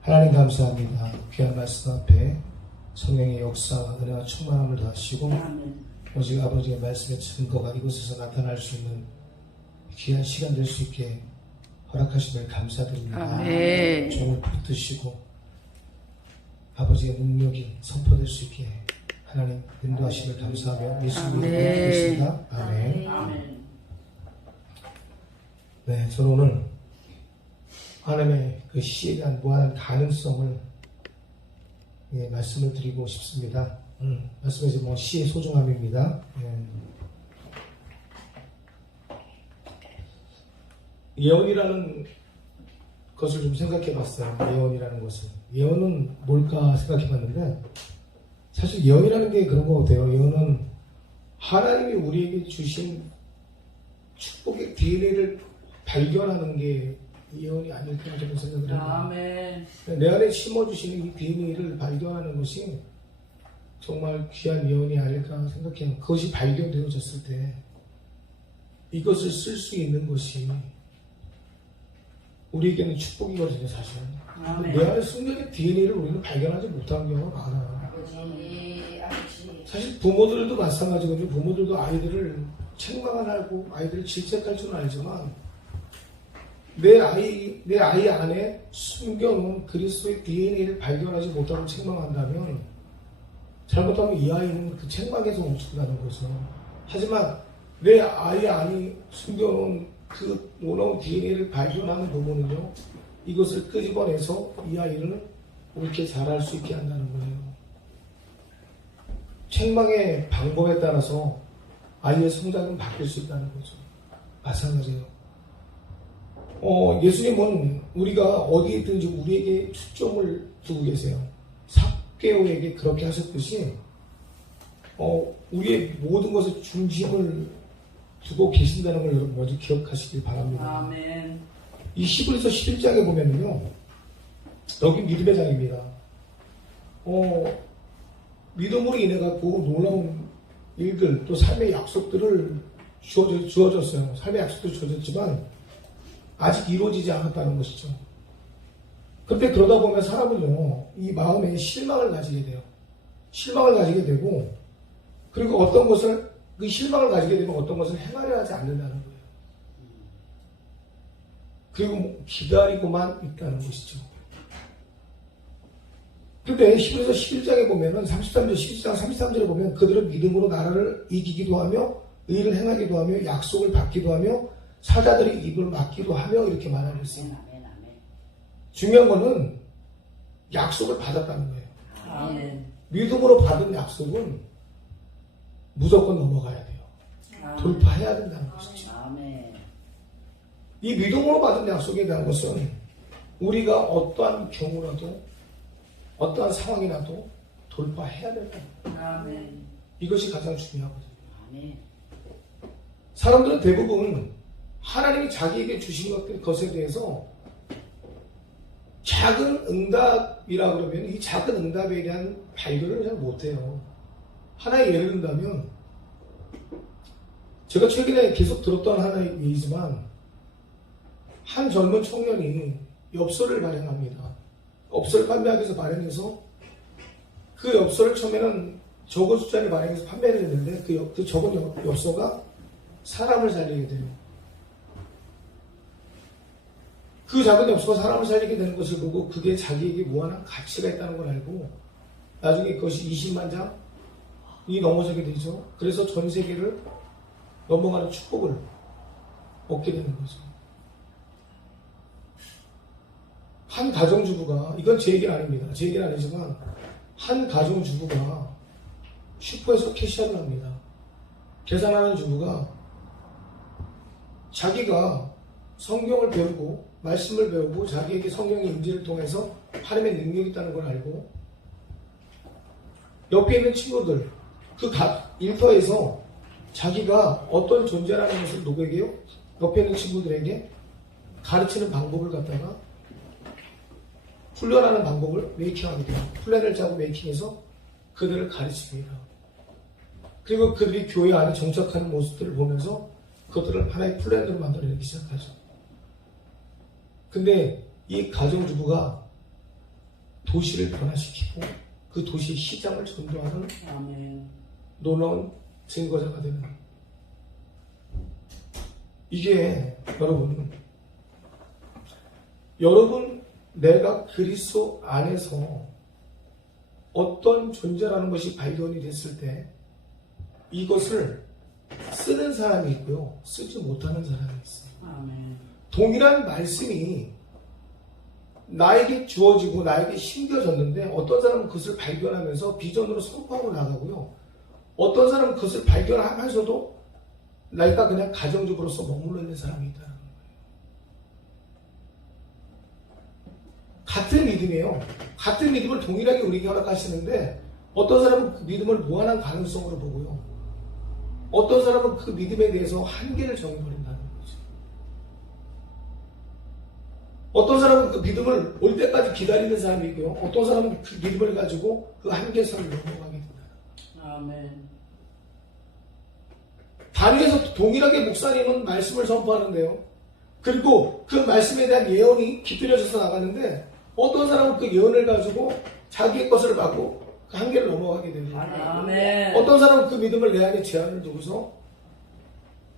하나님 감사합니다. 귀한 말씀 앞에 성령의 역사와 은혜와 충만함을 더하시고 오직 아버지의 말씀의 증거가 이곳에서 나타날 수 있는 귀한 시간 될 수 있게 허락하심을 감사드립니다. 종을 붙드시고 아버지의 능력이 선포될 수 있게 하나님 인도하심을 감사하며 예수님을 기도드리겠습니다. 아멘. 네, 저는 오늘 하나님의 그 시에 대한 무한한 가능성을 말씀을 드리고 싶습니다. 말씀에서 뭐 시의 소중함입니다. 예언이라는 것을 좀 생각해 봤어요. 예언이라는 것을. 예언은 뭘까 생각해 봤는데, 사실 예언이라는 게 그런 것 같아요. 예언은 하나님이 우리에게 주신 축복의 DNA를 발견하는 게 예언이 아닐까 저는 생각을 해요. 내 안에 심어주시는 이 DNA를 발견하는 것이 정말 귀한 예언이 아닐까 생각해요. 그것이 발견되어졌을 때 이것을 쓸 수 있는 것이 우리에게는 축복이거든요, 사실. 내 안에 숨겨진 DNA를 우리는 발견하지 못한 경우가 많아요. 사실 부모들도 마찬가지거든요. 부모들도 아이들을 책망하고 아이들을 질책할 줄은 알지만 내 아이 안에 숨겨놓은 그리스도의 DNA를 발견하지 못하고 책망한다면 잘못하면 이 아이는 그 책망에서 멈춘다는 거죠. 하지만 내 아이 안에 숨겨놓은 그 놀라운 DNA를 발견하는 부분은요, 이것을 끄집어내서 이 아이를 옳게 자랄 수 있게 한다는 거예요. 책망의 방법에 따라서 아이의 성장은 바뀔 수 있다는 거죠. 마찬가지예요. 예수님은 우리가 어디에 있든지 우리에게 초점을 두고 계세요. 삭개오에게 그렇게 하셨듯이 우리의 모든 것에 중심을 두고 계신다는 걸 여러분 먼저 기억하시길 바랍니다. 아멘. 이 히브리서 11장에 보면요, 여기 믿음의 장입니다. 믿음으로 인해 갖고 놀라운 일들 또 삶의 약속들을 주어졌어요. 삶의 약속도 주어졌지만 아직 이루어지지 않았다는 것이죠. 그런데 그러다 보면 사람은요, 이 마음에 실망을 가지게 돼요. 실망을 가지게 되고, 그리고 어떤 것을, 그 실망을 가지게 되면 어떤 것을 행하려 하지 않는다는 거예요. 그리고 기다리고만 있다는 것이죠. 그런데 히브리서 11장에 보면은 33절, 11장 33절에 보면 그들은 믿음으로 나라를 이기기도 하며 의를 행하기도 하며 약속을 받기도 하며 사자들이 입을 막기도 하며 이렇게 말하고 있습니다. 중요한 거는 약속을 받았다는 거예요. 아멘. 믿음으로 받은 약속은 무조건 넘어가야 돼요. 돌파해야 된다는 것이죠. 아멘. 이 믿음으로 받은 약속에 대한 것은 우리가 어떠한 경우라도 어떠한 상황이라도 돌파해야 된다. 아멘. 이것이 가장 중요하거든요. 아멘. 사람들은 대부분 하나님이 자기에게 주신 것에 대해서 작은 응답이라 그러면 이 작은 응답에 대한 발견을 잘 못해요. 하나의 예를 든다면, 제가 최근에 계속 들었던 하나의 예이지만, 한 젊은 청년이 엽서를 발행합니다. 엽서를 판매하기 위해서 발행해서 그 엽서를 처음에는 적은 숫자를 발행해서 판매를 했는데 그 적은 엽서가 사람을 살리게 돼요. 그 작은 엽서가 사람을 살리게 되는 것을 보고 그게 자기에게 무한한 가치가 있다는 걸 알고 나중에 그것이 20만 장이 넘어서게 되죠. 그래서 전 세계를 넘어가는 축복을 얻게 되는 거죠. 한 가정주부가, 이건 제 얘기는 아닙니다. 제 얘기는 아니지만 한 가정주부가 슈퍼에서 캐시하를 합니다. 계산하는 주부가 자기가 성경을 배우고 말씀을 배우고 자기에게 성경의 인지를 통해서 하나님의 능력이 있다는 걸 알고 옆에 있는 친구들, 그 일터에서 자기가 어떤 존재라는 것을 누구에게요? 옆에 있는 친구들에게 가르치는 방법을 갖다가 훈련하는 방법을 메이킹하게 돼요. 플랜을 짜고 메이킹해서 그들을 가르칩니다. 그리고 그들이 교회 안에 정착하는 모습들을 보면서 그것들을 하나의 플랜으로 만들어내기 시작하죠. 근데 이 가정주부가 도시를 변화시키고 그 도시의 시장을 전도하는 아멘. 놀라운 증거자가 되는, 이게 여러분 내가 그리스도 안에서 어떤 존재라는 것이 발견이 됐을 때 이것을 쓰는 사람이 있고요, 쓰지 못하는 사람이 있어요. 아멘. 동일한 말씀이 나에게 주어지고 나에게 심겨졌는데 어떤 사람은 그것을 발견하면서 비전으로 선포하고 나가고요, 어떤 사람은 그것을 발견하면서도 내가 그냥 가정적으로서 머물러 있는 사람이 있다는 거예요. 같은 믿음이에요. 같은 믿음을 동일하게 우리에게 허락하시는데 어떤 사람은 그 믿음을 무한한 가능성으로 보고요, 어떤 사람은 그 믿음에 대해서 한계를 정해버린다는 거죠. 어떤 사람은 그 믿음을 올 때까지 기다리는 사람이 있고요, 어떤 사람은 그 믿음을 가지고 그 한계선을 넘어가게 된다. 아멘. 단위에서 동일하게 목사님은 말씀을 선포하는데요, 그리고 그 말씀에 대한 예언이 깃들여져서 나가는데 어떤 사람은 그 예언을 가지고 자기의 것을 받고 그 한계를 넘어가게 됩니다. 아멘. 어떤 사람은 그 믿음을 내 안에 제한을 두고서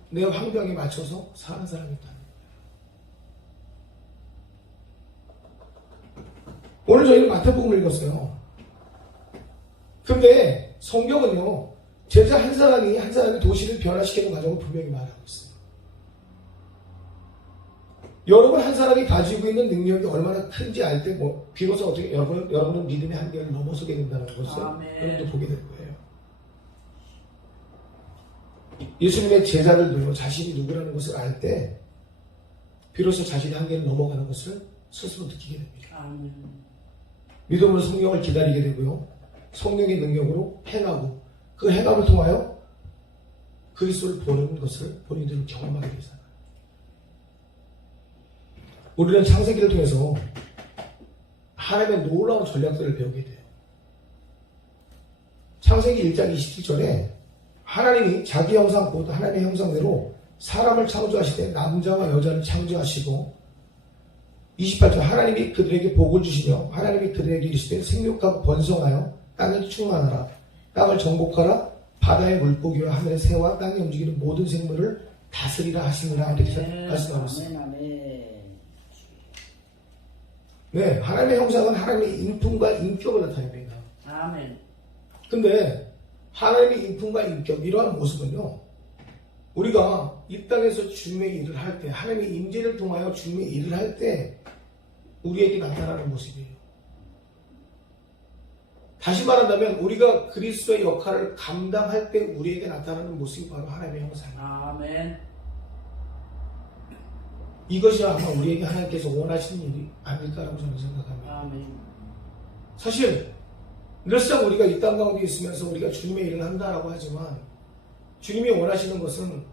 내 환경에 맞춰서 사는 사람이 있다. 오늘 저희는 마태복음을 읽었어요. 근데 성경은요, 제자 한 사람이 도시를 변화시키는 과정을 분명히 말하고 있어요. 여러분 한 사람이 가지고 있는 능력이 얼마나 큰지 알 때 비로소 어떻게 여러분은 믿음의 한계를 넘어서게 된다는 것을 여러분도 보게 될 거예요. 예수님의 제자들도요, 자신이 누구라는 것을 알 때 비로소 자신의 한계를 넘어가는 것을 스스로 느끼게 됩니다. 아멘. 믿음으로 성령을 기다리게 되고요, 성령의 능력으로 행하고 그 행함을 통하여 그리스도를 보는 것을 본인들은 경험하게 되잖아요. 우리는 창세기를 통해서 하나님의 놀라운 전략들을 배우게 돼요. 창세기 1장 27절에 하나님이 자기 형상 곧 하나님의 형상대로 사람을 창조하시되 남자와 여자를 창조하시고, 28절 하나님이 그들에게 복을 주시며 하나님이 그들에게 이르시되 생육하고 번성하여 땅을 충만하라, 땅을 정복하라, 바다의 물고기와 하늘의 새와 땅에 움직이는 모든 생물을 다스리라 하시니라, 이렇게 말씀하고 있습니다. 네, 하나님의 형상은 하나님의 인품과 인격을 나타냅니다. 아멘. 근데 하나님의 인품과 인격, 이러한 모습은요, 우리가 이 땅에서 주님의 일을 할 때, 하나님의 임재를 통하여 주님의 일을 할 때 우리에게 나타나는 모습이에요. 다시 말한다면 우리가 그리스도의 역할을 감당할 때 우리에게 나타나는 모습이 바로 하나님의 형상이에요. 아멘. 이것이 아마 우리에게 하나님께서 원하시는 일이 아닐까라고 저는 생각합니다. 아멘. 사실 늘상 우리가 이 땅 가운데 있으면서 우리가 주님의 일을 한다라고 하지만 주님이 원하시는 것은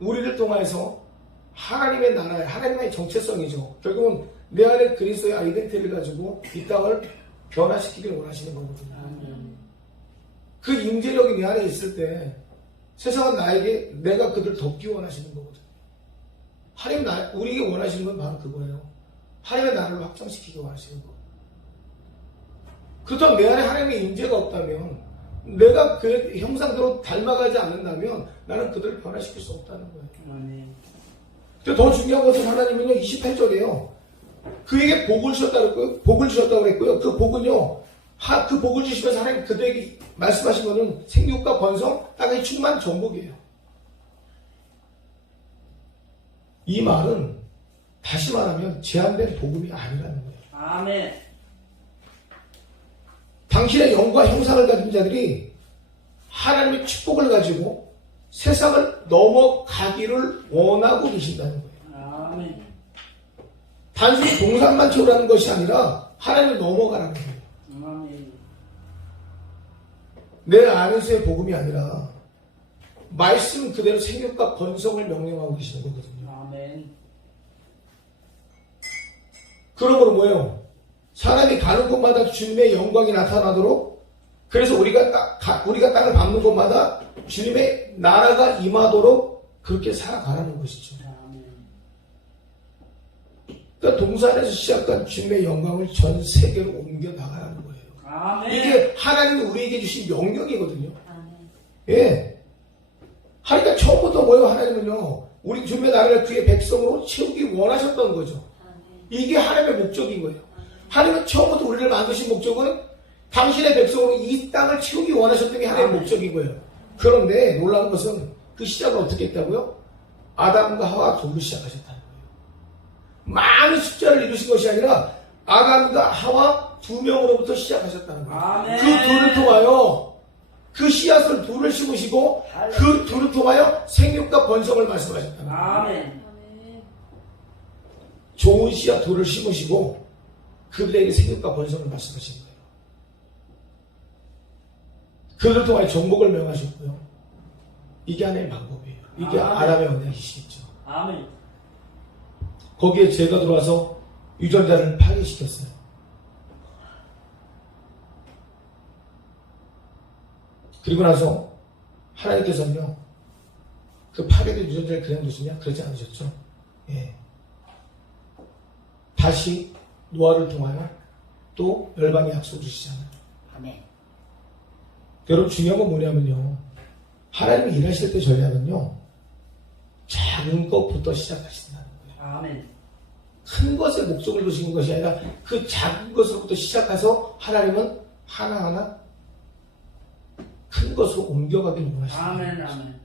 우리를 통해서 하나님의 나라의, 하나님의 정체성이죠. 결국은 내 안에 그리스도의 아이덴티티를 가지고 이 땅을 변화시키기를 원하시는 거거든요. 아멘. 그 임재력이 내 안에 있을 때 세상은 나에게, 내가 그들을 덮기 원하시는 거거든요. 하나님 우리에게 원하시는 건 바로 그거예요. 하나님의 나라를 확장시키기 원하시는 거. 그렇다면 내 안에 하나님의 임재가 없다면, 내가 그 형상대로 닮아가지 않는다면 나는 그들을 변화시킬 수 없다는 거예요. 아멘. 근데 더 중요한 것은 하나님은요, 28절이에요. 그에게 복을 주셨다고 그랬고요. 그 복은요, 그 복을 주시면서 하나님 그들에게 말씀하신 것은 생육과 번성, 땅의 충만 정복이에요. 이 말은 다시 말하면 제한된 복음이 아니라는 거예요. 아멘. 당신의 영과 형상을 가진 자들이 하나님의 축복을 가지고 세상을 넘어가기를 원하고 계신다는 거예요. 아멘. 단순히 동산만 채우라는 것이 아니라 하나님을 넘어가라는 거예요. 아멘. 내 안에서의 복음이 아니라 말씀 그대로 생육과 번성을 명령하고 계시는 거거든요. 아멘. 그러므로 뭐예요? 사람이 가는 곳마다 주님의 영광이 나타나도록, 그래서 우리가 땅을 밟는 곳마다 주님의 나라가 임하도록 그렇게 살아가라는 것이죠. 아멘. 그러니까 동산에서 시작한 주님의 영광을 전 세계로 옮겨 나가라는 거예요. 아멘. 이게 하나님이 우리에게 주신 명령이거든요. 아멘. 예. 하니까 처음부터 뭐예요? 하나님은요, 우리 주님의 나라를 그의 백성으로 채우기 원하셨던 거죠. 아멘. 이게 하나님의 목적인 거예요. 하나님은 처음부터 우리를 만드신 목적은 당신의 백성으로 이 땅을 채우기 원하셨던 게 하나님의 목적인 거예요. 그런데 놀라운 것은 그 시작을 어떻게 했다고요? 아담과 하와 둘로 시작하셨다는 거예요. 많은 숫자를 이루신 것이 아니라 아담과 하와 두 명으로부터 시작하셨다는 거예요. 아멘. 그 둘을 통하여 그 씨앗을 둘을 심으시고 그 둘을 통하여 생육과 번성을 말씀하셨다는 거예요. 아멘. 아멘. 좋은 씨앗 둘을 심으시고 그들에게 생육과 번성을 말씀하신 거예요. 그들을 통하여 정복을 명하셨고요. 이게 하나의 방법이에요. 이게 아멘. 아담의 언약이시죠. 아멘. 거기에 죄가 들어와서 유전자를 파괴시켰어요. 그리고 나서 하나님께서는요, 그 파괴된 유전자를 그냥 두시냐? 그러지 않으셨죠. 예. 다시 노아를 통하여 또 열방의 약속을 주시잖아요. 아멘. 여러분 중요한 건 뭐냐면요, 하나님이 일하실 때 전략은요, 작은 것부터 시작하신다는 거예요. 아멘. 큰 것에 목적을 두시는 것이 아니라 그 작은 것으로부터 시작해서 하나님은 하나하나 큰 것으로 옮겨가길 원하십니다. 아멘. 아멘.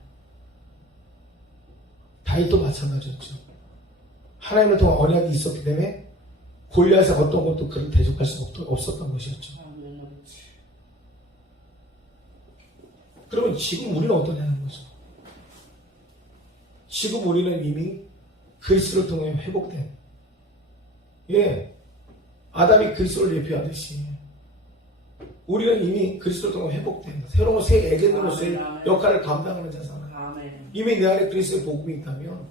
다윗도 마찬가지였죠. 하나님을 통한 언약이 있었기 때문에 골리앗의 어떤 것도 그를 대적할 수 없었던 것이었죠. 아멘. 아버지. 그러면 지금 우리는 어떠냐는 거죠. 지금 우리는 이미 그리스도를 통해 회복된, 예, 아담이 그리스도를 예표하듯이 우리는 이미 그리스도를 통해 회복된 새로운 새 에덴으로서의 아멘, 아멘. 역할을 감당하는 자잖아요. 아멘. 이미 내 안에 그리스도의 복음이 있다면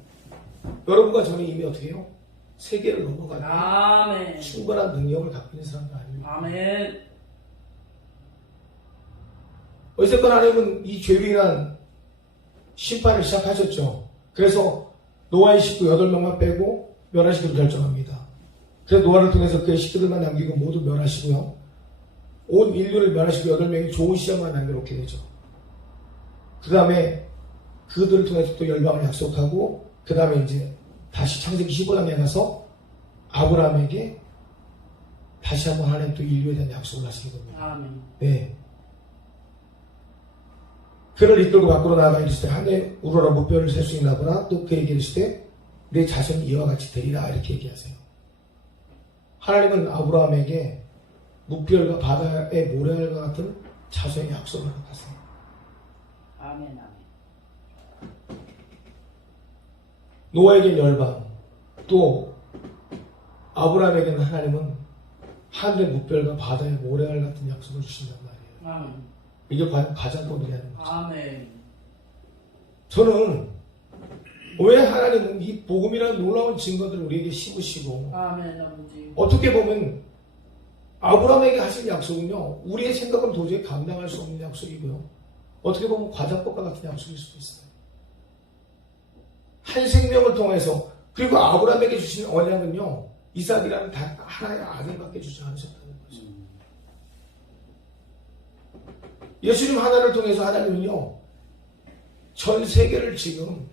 여러분과 저는 이미 어떻게 해요? 세계를 넘어가는 아멘. 충분한 능력을 갖고 있는 사람도 아닙니다. 아멘. 어쨌든 하나님은 이 죄로 인한 심판을 시작하셨죠. 그래서 노아의 식구 8명만 빼고 멸하시기로 결정합니다. 그래서 노아를 통해서 그의 식구들만 남기고 모두 멸하시고요. 온 인류를 멸하시고 8명이 좋은 씨앗만 남겨놓게 되죠. 그 다음에 그들을 통해서 또 열방을 약속하고 그 다음에 이제 다시 창세기 15장에 가서 아브라함에게 다시 한번 하나님 또 인류에 대한 약속을 하시게 됩니다. 아멘. 네. 그를 이끌고 밖으로 나아가 이르시되 하늘에 우러러 무뼈를 셀 수 있나 보나. 또 그에게 이르시되 내 자손이 이와 같이 되리라. 이렇게 얘기하세요. 하나님은 아브라함에게 무뼈과 바다의 모래알과 같은 자손의 약속을 하세요. 아멘. 아멘. 노아에게는 열방, 또 아브라함에게는 하나님은 하늘의 무별과 바다의 모래알 같은 약속을 주신단 말이에요. 아멘. 이게 과연 가장법이라는 거죠. 아멘. 저는 왜 하나님은 이 복음이라는 놀라운 증거들을 우리에게 심으시고 아멘. 아버지. 어떻게 보면 아브라함에게 하신 약속은요, 우리의 생각은 도저히 감당할 수 없는 약속이고요, 어떻게 보면 과장법과 같은 약속일 수도 있어요. 한 생명을 통해서, 그리고 아브라함에게 주신 언약은요, 이삭이라는 단 하나의 아들밖에 주지 않으셨다는 거죠. 예수님 하나를 통해서 하나님은요, 전 세계를 지금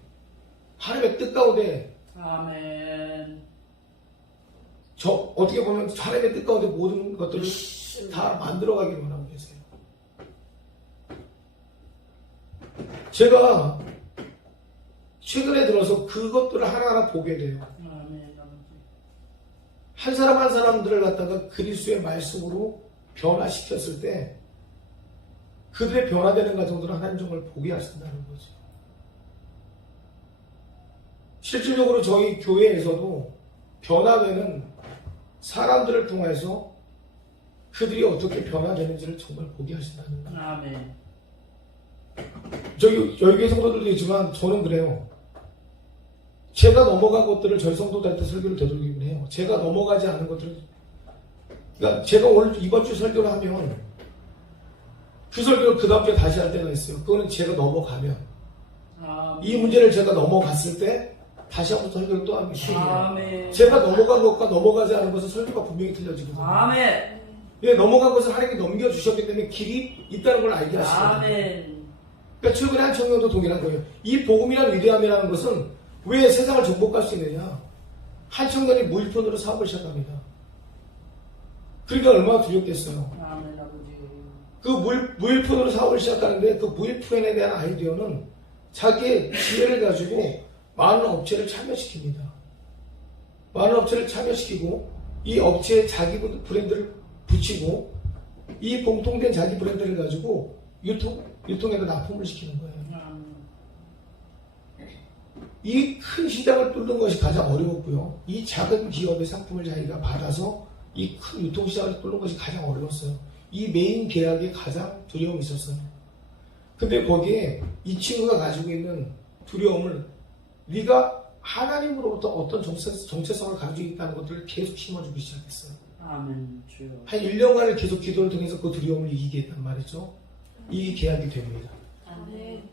하나님의 뜻 가운데, 아멘. 어떻게 보면 하나님의 뜻 가운데 모든 것들을 다 만들어가기를 원하고 계세요. 제가 최근에 들어서 그것들을 하나하나 보게 돼요. 아멘. 아버지. 한 사람 한 사람들을 갖다가 그리스도의 말씀으로 변화시켰을 때 그들의 변화되는 과정들을 하나님 정말 보게 하신다는 거죠. 실질적으로 저희 교회에서도 변화되는 사람들을 통해서 그들이 어떻게 변화되는지를 정말 보게 하신다는 거예요. 아멘. 저희 교회 성도들도 있지만 저는 그래요. 제가 넘어간 것들을 저희 성도들한테 설교를 되돌리긴 해요. 제가 넘어가지 않은 것들을, 그러니까 제가 오늘 이번 주 설교를 하면 그 설교를 그 다음 주에 다시 할 때가 있어요. 그거는 제가 넘어가면, 아멘. 이 문제를 제가 넘어갔을 때 다시 한번 설교를 또 합니다. 아멘. 제가 넘어간 것과 넘어가지 않은 것은 설교가 분명히 틀려지거든요. 아멘. 예, 넘어간 것을 하나님이 넘겨주셨기 때문에 길이 있다는 걸 알게 하시거든요. 아멘. 그러니까 최근에 한 청년도 동일한 거예요. 이 복음이란 위대함이라는 것은 왜 세상을 정복할 수 있느냐? 한 청년이 무일푼으로 사업을 시작합니다. 그러니까 얼마나 두렵겠어요. 아멘 아버지. 그 무일푼으로 사업을 시작하는데 그 무일푼에 대한 아이디어는 자기의 지혜를 가지고 많은 업체를 참여시킵니다. 많은 업체를 참여시키고 이 업체에 자기 브랜드를 붙이고 이 공통된 자기 브랜드를 가지고 유통에다 납품을 시키는 거예요. 이 큰 시장을 뚫는 것이 가장 어려웠고요. 이 작은 기업의 상품을 자기가 받아서 이 큰 유통시장을 뚫는 것이 가장 어려웠어요. 이 메인 계약에 가장 두려움이 있었어요. 근데 거기에 이 친구가 가지고 있는 두려움을 네가 하나님으로부터 어떤 정체성을 가지고 있다는 것들을 계속 심어주기 시작했어요. 아멘 주여. 한 1년간을 계속 기도를 통해서 그 두려움을 이기게 했단 말이죠. 이게 계약이 됩니다. 아멘.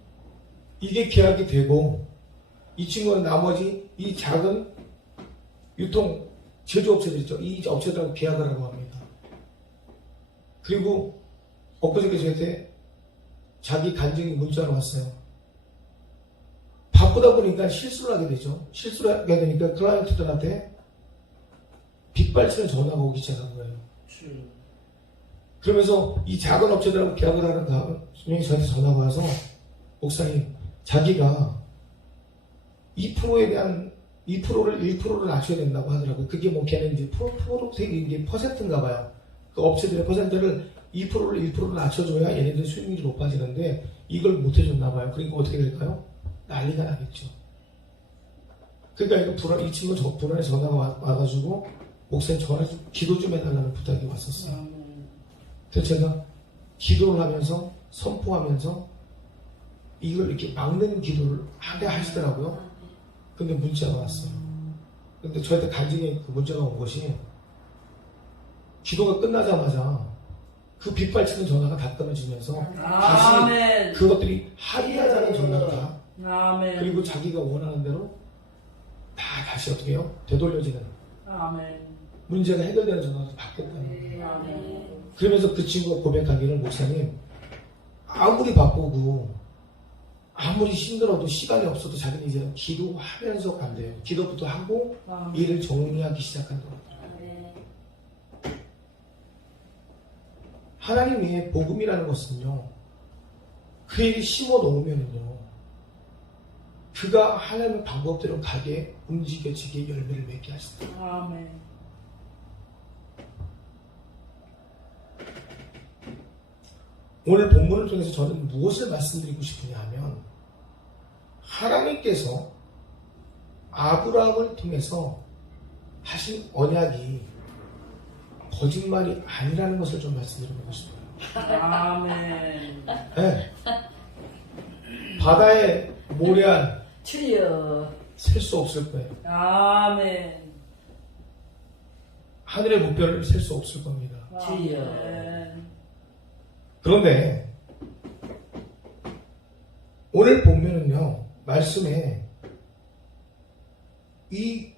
이게 계약이 되고 이 친구는 나머지 이 작은 유통 제조업체들 있죠. 이 업체들하고 계약을 하고 합니다. 그리고 엊그저께 저한테 자기 간증이 문자로 왔어요. 바쁘다 보니까 실수를 하게 되죠. 실수를 하게 되니까 클라이언트들한테 빗발치는 전화가 오기 시작한 거예요. 주여. 그러면서 이 작은 업체들하고 계약을 하는 다음 분명히 저한테 전화가 와서 목사님 자기가 2%에 대한 1%를 낮춰야 된다고 하더라고요. 그게 뭐 걔는 이제 이게 퍼센트인가 봐요. 그 업체들의 퍼센트를 2%를 1%로 낮춰줘야 얘네들 수익률이 높아지는데 이걸 못 해줬나 봐요. 그러니까 어떻게 될까요? 난리가 나겠죠. 그러니까 이 친구 불안에 전화가 와가지고 목사님 전화 기도 좀 해달라는 부탁이 왔었어요. 그래서 제가 기도를 하면서 선포하면서 이걸 이렇게 막는 기도를 하게 하시더라고요. 근데 문자가 왔어요. 근데 저한테 간증에 그 문자가 온 것이 기도가 끝나자마자 그 빗발치는 전화가 다 끊어지면서 다시 아멘. 그것들이 합의하자는 전화가 아멘. 그리고 자기가 원하는 대로 다 다시 어떻게 해요? 되돌려지는 아멘. 문제가 해결되는 전화가 바뀌었다는 거예요. 아멘. 그러면서 그 친구가 고백하기를 목사님 아무리 바쁘고 아무리 힘들어도 시간이 없어도 자기는 이제 기도하면서 안 돼요. 기도부터 하고 아멘. 일을 정리하기 시작한다고 하더라고요. 아멘. 하나님의 복음이라는 것은요. 그에게 심어 놓으면요. 그가 하나님의 방법대로 가게 움직여지게 열매를 맺게 하시더라고요. 아멘. 오늘 본문을 통해서 저는 무엇을 말씀드리고 싶으냐 하면 하나님께서 아브라함을 통해서 하신 언약이 거짓말이 아니라는 것을 좀 말씀드리고 싶어요. 아멘. 네. 바다의 모래알 주여. 셀 수 없을 거예요. 아멘. 하늘의 무별을 셀 수 없을 겁니다. 주여. 그런데 오늘 보면은요 말씀에 이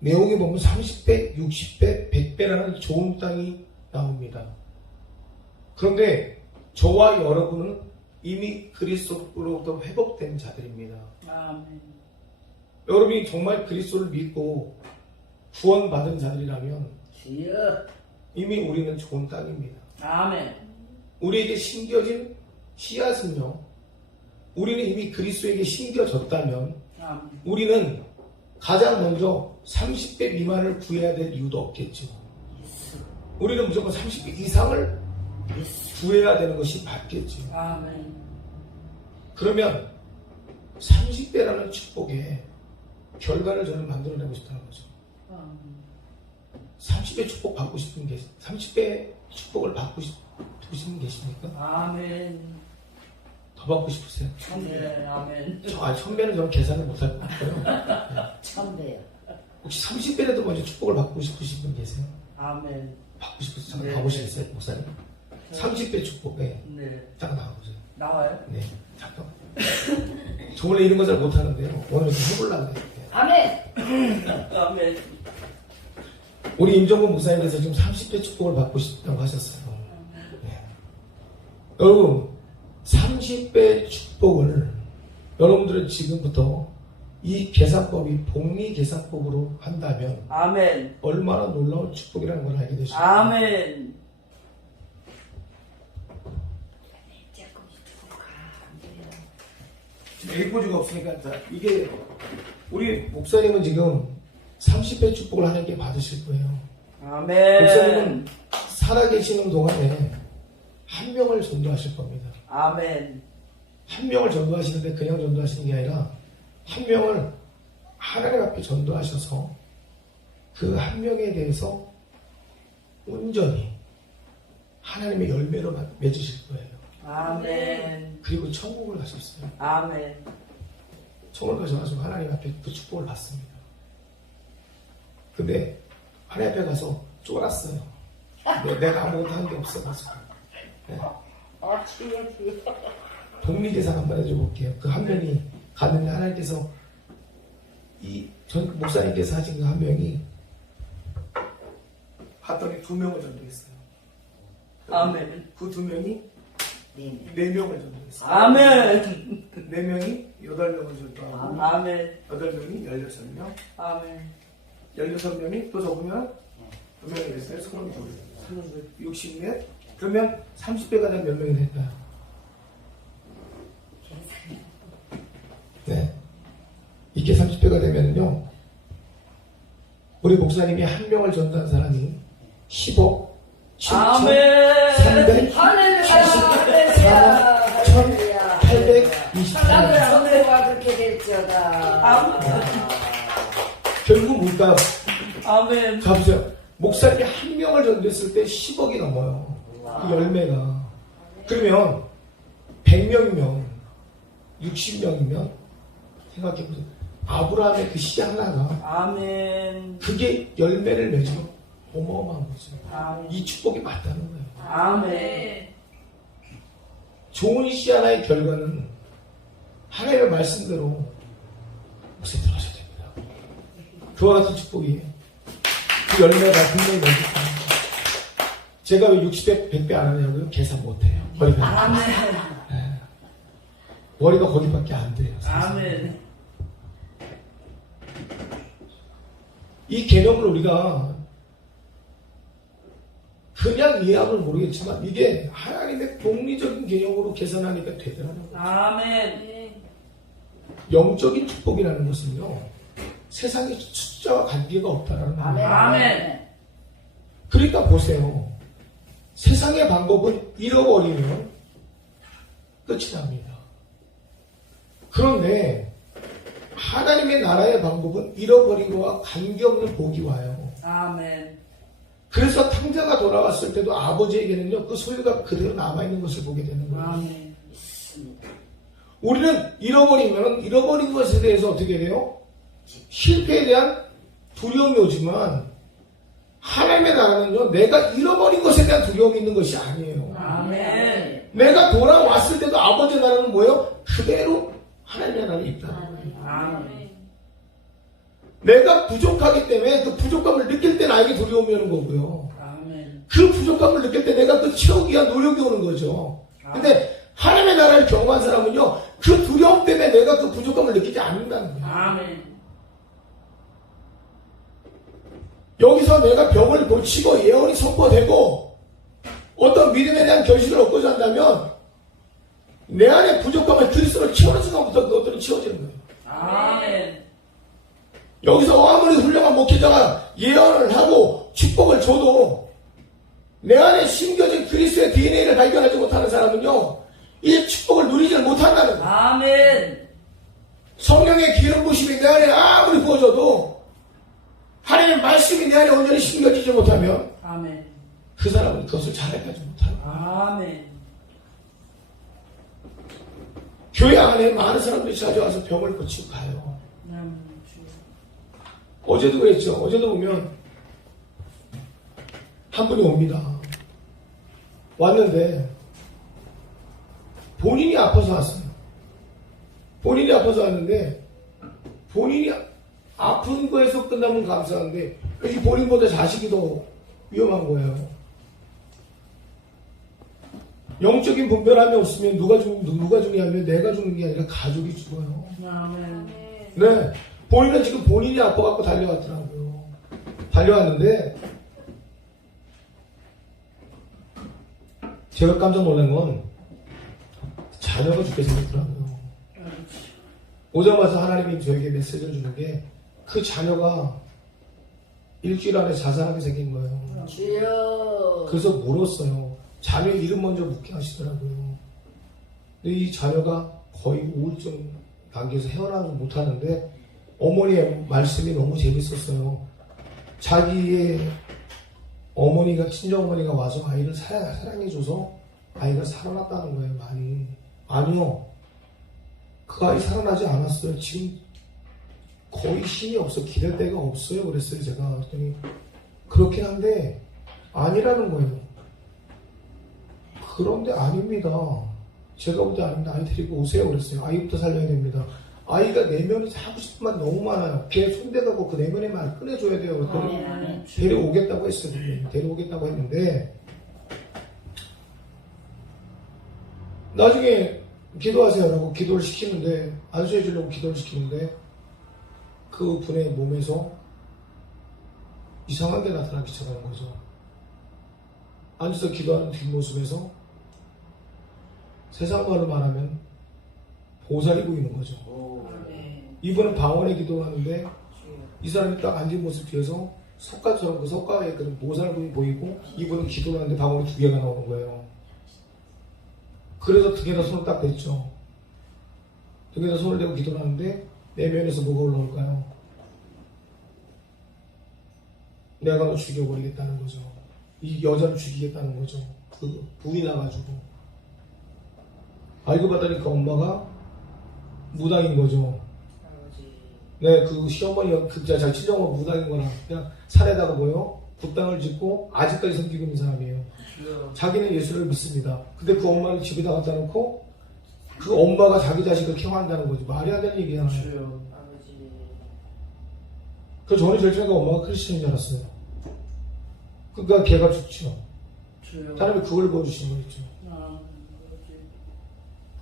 내용에 보면 30배, 60배, 100배라는 좋은 땅이 나옵니다. 그런데 저와 여러분은 이미 그리스도로부터 회복된 자들입니다. 아멘. 여러분이 정말 그리스도를 믿고 구원받은 자들이라면 주여. 이미 우리는 좋은 땅입니다. 아멘. 우리에게 심겨진 씨앗은요 우리는 이미 그리스도에게 심겨졌다면 아멘. 우리는 가장 먼저 30배 미만을 구해야 될 이유도 없겠죠. 우리는 무조건 30배 이상을 구해야 되는 것이 맞겠죠. 아멘. 그러면 30배라는 축복의 결과를 저는 만들어내고 싶다는 거죠. 아멘. 30배 축복 받고 싶은 게 30배 축복을 받고 싶으신 분 계십니까? 아멘. 더 받고 싶으세요? 네, 아멘. 1000배는 저는 계산을 못할 것 같고요. 1000배요. 혹시 30배라도 먼저 축복을 받고 싶으신 분 계세요? 아멘. 받고 싶으세요? 잠깐 네. 가보시겠어요, 목사님? 30배 축복에 네. 딱 나와보세요. 나와요? 네, 잠깐. 저 원래 이런 거 잘 못하는데요. 오늘 좀 해보려고 해요. 아멘. 아멘. 우리 임종근 목사님께서 지금 30배 축복을 받고 싶다고 하셨어요. 네. 여러분 30배 축복을 여러분들은 지금부터 이 계산법이 복리 계산법으로 한다면 아멘. 얼마나 놀라운 축복이라는 걸 알게 되십니다. 아멘. A4지가 없으니까 자, 이게 우리 목사님은 지금 30배 축복을 하나님께 받으실 거예요. 아멘. 목사님은 살아계시는 동안에 한 명을 전도하실 겁니다. 아멘. 한 명을 전도하시는데 그냥 전도하시는 게 아니라 한 명을 하나님 앞에 전도하셔서 그 한 명에 대해서 온전히 하나님의 열매로 맺으실 거예요. 아멘. 그리고 천국을 가셨어요. 아멘. 천국을 가셔가지고 하나님 앞에 그 축복을 받습니다. 근데 하나님 앞에 가서 쫄았어요. 내가 아무것도 한 게 없어가지고. 네. 독립계산 한번 해줘 볼게요. 그 한 명이 갔는데 하나님께서 이 전 목사님께서 하신 그 한 명이 봤더니 2명을 전도했어요. 아멘. 그 2명이 네. 4명을 전도했어요. 아멘. 4명이 8명을 전도하고 아멘. 8명이 16명, 아멘. 16명이 또 적으면 2명이 됐어요. 22, 60몇? 그러면 30배가 되면 몇 명이 될까요? 네. 이게 30배가 되면요, 우리 목사님이 한 명을 전도한 사람이 10억, 7천, 아멘. 300, 할렐루야. 1823명. 성도가 그렇게 될지어다. 결국 뭘까요? 아멘. 가보세요. 목사님이 한 명을 전도했을 때 10억이 넘어요. 그 열매가. 그러면 100명이면 60명이면 생각해보세요. 아브라함의 그 씨 하나가 아멘. 그게 열매를 맺으면 어마어마한 거죠. 아멘. 이 축복이 맞다는 거예요. 아멘. 좋은 씨 하나의 결과는 하나님의 말씀대로 목사님 들어가셔야 됩니다. 그와 같은 축복이에요. 그 열매가 분명히 맺을 겁니다. 제가 왜 60배, 100배 안 하냐고요? 계산 못해요. 머리가. 네. 머리가 거기밖에 안 돼요. 사실. 아멘. 이 개념을 우리가 그냥 이해하면 모르겠지만 이게 하나님의 복리적인 개념으로 계산하니까 되더라고요. 아멘. 영적인 축복이라는 것은요, 세상의 숫자와 관계가 없다라는 거예요. 아멘. 그러니까 보세요. 세상의 방법은 잃어버리면 끝이 납니다. 그런데 하나님의 나라의 방법은 잃어버린 것과 관계없는 복이 와요. 아멘. 그래서 탕자가 돌아왔을 때도 아버지에게는요, 그 소유가 그대로 남아있는 것을 보게 되는 거예요. 아멘. 우리는 잃어버린 것에 대해서 어떻게 돼요? 실패에 대한 두려움이 오지만 하나님의 나라는요, 내가 잃어버린 것에 대한 두려움이 있는 것이 아니에요. 아멘. 내가 돌아왔을 때도 아버지 나라는 뭐예요? 그대로 하나님의 나라에 있다는 거예요. 아멘. 내가 부족하기 때문에 그 부족감을 느낄 때 나에게 두려움이 오는 거고요. 아멘. 그 부족감을 느낄 때 내가 그 채우기 위한 노력이 오는 거죠. 근데 하나님의 나라를 경험한 사람은요, 그 두려움 때문에 내가 그 부족감을 느끼지 않는다는 거예요. 아멘. 여기서 내가 병을 고치고 예언이 선포되고 어떤 믿음에 대한 결실을 얻고자 한다면 내 안에 부족함을 그리스도로 채우는 순간부터 그것들은 채워지는 거예요. 아멘. 여기서 아무리 훌륭한 목회자가 예언을 하고 축복을 줘도 내 안에 심겨진 그리스도의 DNA를 발견하지 못하는 사람은요, 이 축복을 누리지 못한다는 거예요. 아멘. 성령의 기름 부심이 내 안에 아무리 부어져도 하나님의 말씀이 내 안에 온전히 심겨지지 못하면 아멘. 그 사람은 그것을 잘해가지 못하는 거예요. 아멘. 교회 안에 많은 사람들이 찾아와서 병을 고치고 가요. 어제도 그랬죠. 어제도 보면 한 분이 옵니다. 왔는데 본인이 아파서 왔어요. 본인이 아파서 왔는데 본인이 아픈 거에서 끝나면 감사한데 이 본인보다 자식이 더 위험한 거예요. 영적인 분별함이 없으면 누가 중요하면 내가 죽는 게 아니라 가족이 죽어요. 아멘. 네, 본인은 지금 본인이 아파갖고 달려왔더라고요. 달려왔는데 제가 깜짝 놀란 건 자녀가 죽게 생겼더라고요. 오자마자 하나님이 저에게 메시지를 주는 게 그 자녀가 일주일 안에 자살하게 생긴 거예요. 주여. 그래서 물었어요. 자녀 이름 먼저 묻게 하시더라고요. 근데 이 자녀가 거의 우울증 단계에서 헤어나지 못하는데 어머니의 말씀이 너무 재밌었어요. 자기의 어머니가 친정어머니가 와서 아이를 사랑해줘서 아이가 살아났다는 거예요. 많이. 아니요. 그 아이 살아나지 않았어요. 지금 거의 힘이 없어. 기댈 데가 없어요. 그랬어요. 제가. 그랬더니 그렇긴 한데 아니라는 거예요. 그런데 아닙니다. 제가 볼 때 아닙니다. 아이 데리고 오세요. 그랬어요. 아이부터 살려야 됩니다. 아이가 내면이 하고 싶은 말 너무 많아요. 걔 손대가고 그 내면의 말 꺼내줘야 돼요. 그랬더니 아멘. 데려오겠다고 했어요. 데려오겠다고 했는데 나중에 기도하세요라고 기도를 시키는데 안수해 주려고 기도를 시키는데 그 분의 몸에서 이상한 게 나타나기 시작하는 거죠. 앉아서 기도하는 뒷모습에서 세상 말로 말하면 보살이 보이는 거죠. 이분은 방언에 기도하는데 이 사람이 딱 앉은 모습 뒤에서 석가처럼 그 석가의 그런 보살분이 보이고 이분은 기도를 하는데 방언이 2개가 나오는 거예요. 그래서 등에다 손을 딱 댔죠. 등에다 손을 대고 기도를 하는데 내면에서 뭐가 올라올까요? 내가 너 죽여버리겠다는 거죠. 이 여자를 죽이겠다는 거죠. 그 불이 나가지고. 알고 봤더니 그 엄마가 무당인 거죠. 네, 그 시어머니가 자기 친정엄마 무당인 거라 그냥 산에다가 뭐요? 굿당을 짓고 아직까지 섬기고 있는 사람이에요. 자기는 예수를 믿습니다. 근데 그 엄마를 집에다 갖다 놓고 그 엄마가 자기 자식을 케어한다는 거지. 말이 안 되는 얘기잖아요. 그래서 저는 제일 처음에 엄마가 크리스천인 줄 알았어요. 그러니까 걔가 죽죠. 하나님이 그걸 보여주신 거겠죠.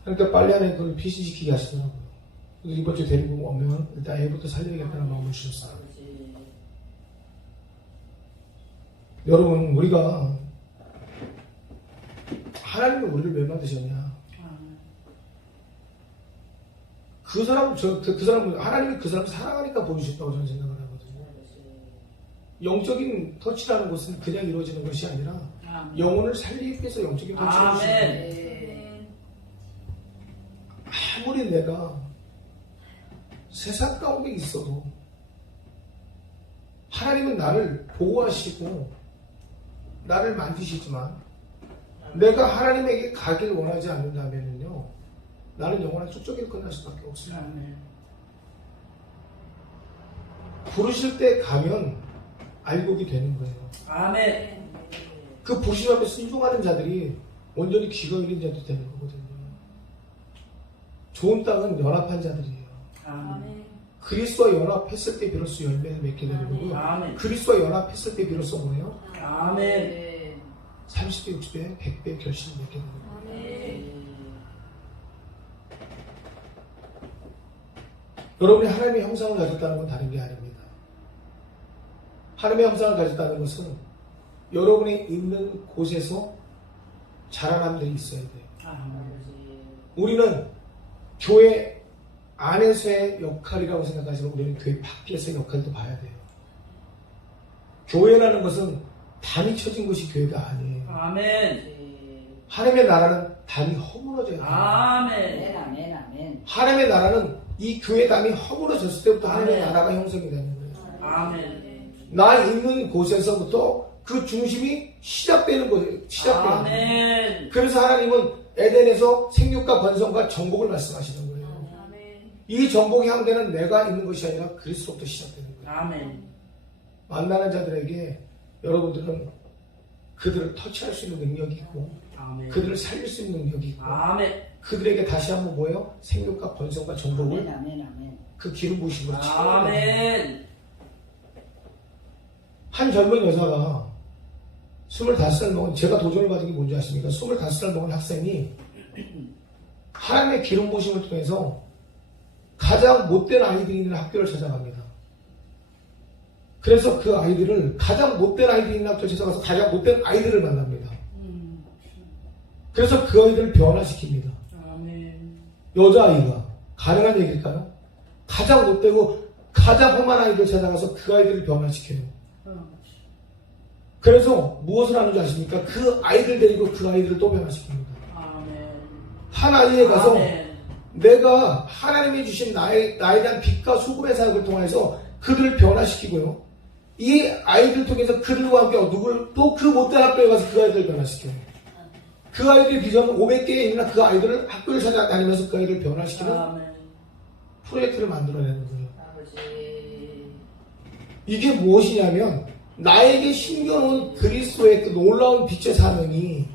그러니까 빨리 안에 그걸 피신시키게 하시더라고요. 그래서 이번 주에 데리고 오면 일단 애부터 살려야겠다는 마음을 주셨어요. 여러분, 우리가 하나님이 우리를 왜 만드셨냐? 그 사람은 하나님이 그 사람을 사랑하니까 보여주셨다고 저는 생각을 하거든요. 영적인 터치라는 것은 그냥 이루어지는 것이 아니라 영혼을 살리기 위해서 영적인 터치를 주시는 아무리 내가 세상 가운데 있어도 하나님은 나를 보호하시고 나를 만드시지만 내가 하나님에게 가길 원하지 않는다면요 나는 영원한 쪽쪽이로 끝날 수밖에 없어요. 부르실 때 가면 알곡이 되는 거예요. 아멘. 그 부르심 앞에 순종하는 자들이 온전히 귀가 열린 자들이 되는 거거든요. 좋은 땅은 연합한 자들이에요. 아멘. 그리스도와 연합했을 때 비로소 열매를 맺게 되는 거고요. 아멘. 그리스도와 연합했을 때 비로소 뭐예요? 아멘. 30배, 60배, 100배 결실을 맺게 되는 거예요. 여러분이 하나님의 형상을 가졌다는 건 다른 게 아닙니다. 하나님의 형상을 가졌다는 것은 여러분이 있는 곳에서 자라남들이 있어야 돼요. 우리는 교회 안에서의 역할이라고 생각하지만 우리는 교회 밖에서의 역할도 봐야 돼요. 교회라는 것은 단이 쳐진 것이 교회가 아니에요. 아멘. 하나님의 나라는 단이 허물어져야 돼요. 아멘. 아멘, 아멘. 하나님의 나라는 이 교회 단이 허물어졌을 때부터 하나님의 아멘. 나라가 형성이 되는 거예요. 아멘. 나 있는 곳에서부터 그 중심이 시작되는 거예요. 시작되는 거예요. 아멘. 그래서 하나님은 에덴에서 생육과 번성과 정복을 말씀하시는 거예요. 이 정복의 향대는 내가 있는 것이 아니라 그리스도부터 시작되는 거예요. 아멘. 만나는 자들에게 여러분들은 그들을 터치할 수 있는 능력이 있고 아멘. 그들을 살릴 수 있는 능력이 있고 아멘. 그들에게 다시 한번 뭐예요? 생육과 번성과 정복을 아멘, 아멘, 아멘. 그 기름 부으심으로 채워요. 아멘. 한 젊은 여자가 25살 먹은, 제가 도전을 받은 게 뭔지 아십니까? 25살 먹은 학생이 하나님의 기름 부으심을 통해서 가장 못된 아이들이 있는 학교를 찾아갑니다. 그래서 그 아이들을, 가장 못된 아이들이 있는 학교를 찾아가서 가장 못된 아이들을 만납니다. 그래서 그 아이들을 변화시킵니다. 아멘. 여자아이가. 가능한 얘기일까요? 가장 못되고 가장 험한 아이들 찾아가서 그 아이들을 변화시켜요. 그래서 무엇을 하는지 아십니까? 그 아이들 데리고 그 아이들을 또 변화시킵니다. 아멘. 한 아이에 가서 아멘. 내가 하나님이 주신 나에 대한 빛과 소금의 사역을 통해서 그들을 변화시키고요. 이 아이들 통해서 그들과 함께 누구를 또 그 못된 학교에 가서 그 아이들을 변화시켜요. 그 아이들의 비전 500개에 있는 그 아이들을 학교를 찾아다니면서 그 아이들을 변화시키는 아멘. 프로젝트를 만들어내는 거예요. 아버지. 이게 무엇이냐면 나에게 심겨놓은 그리스도의 그 놀라운 빛의 사명이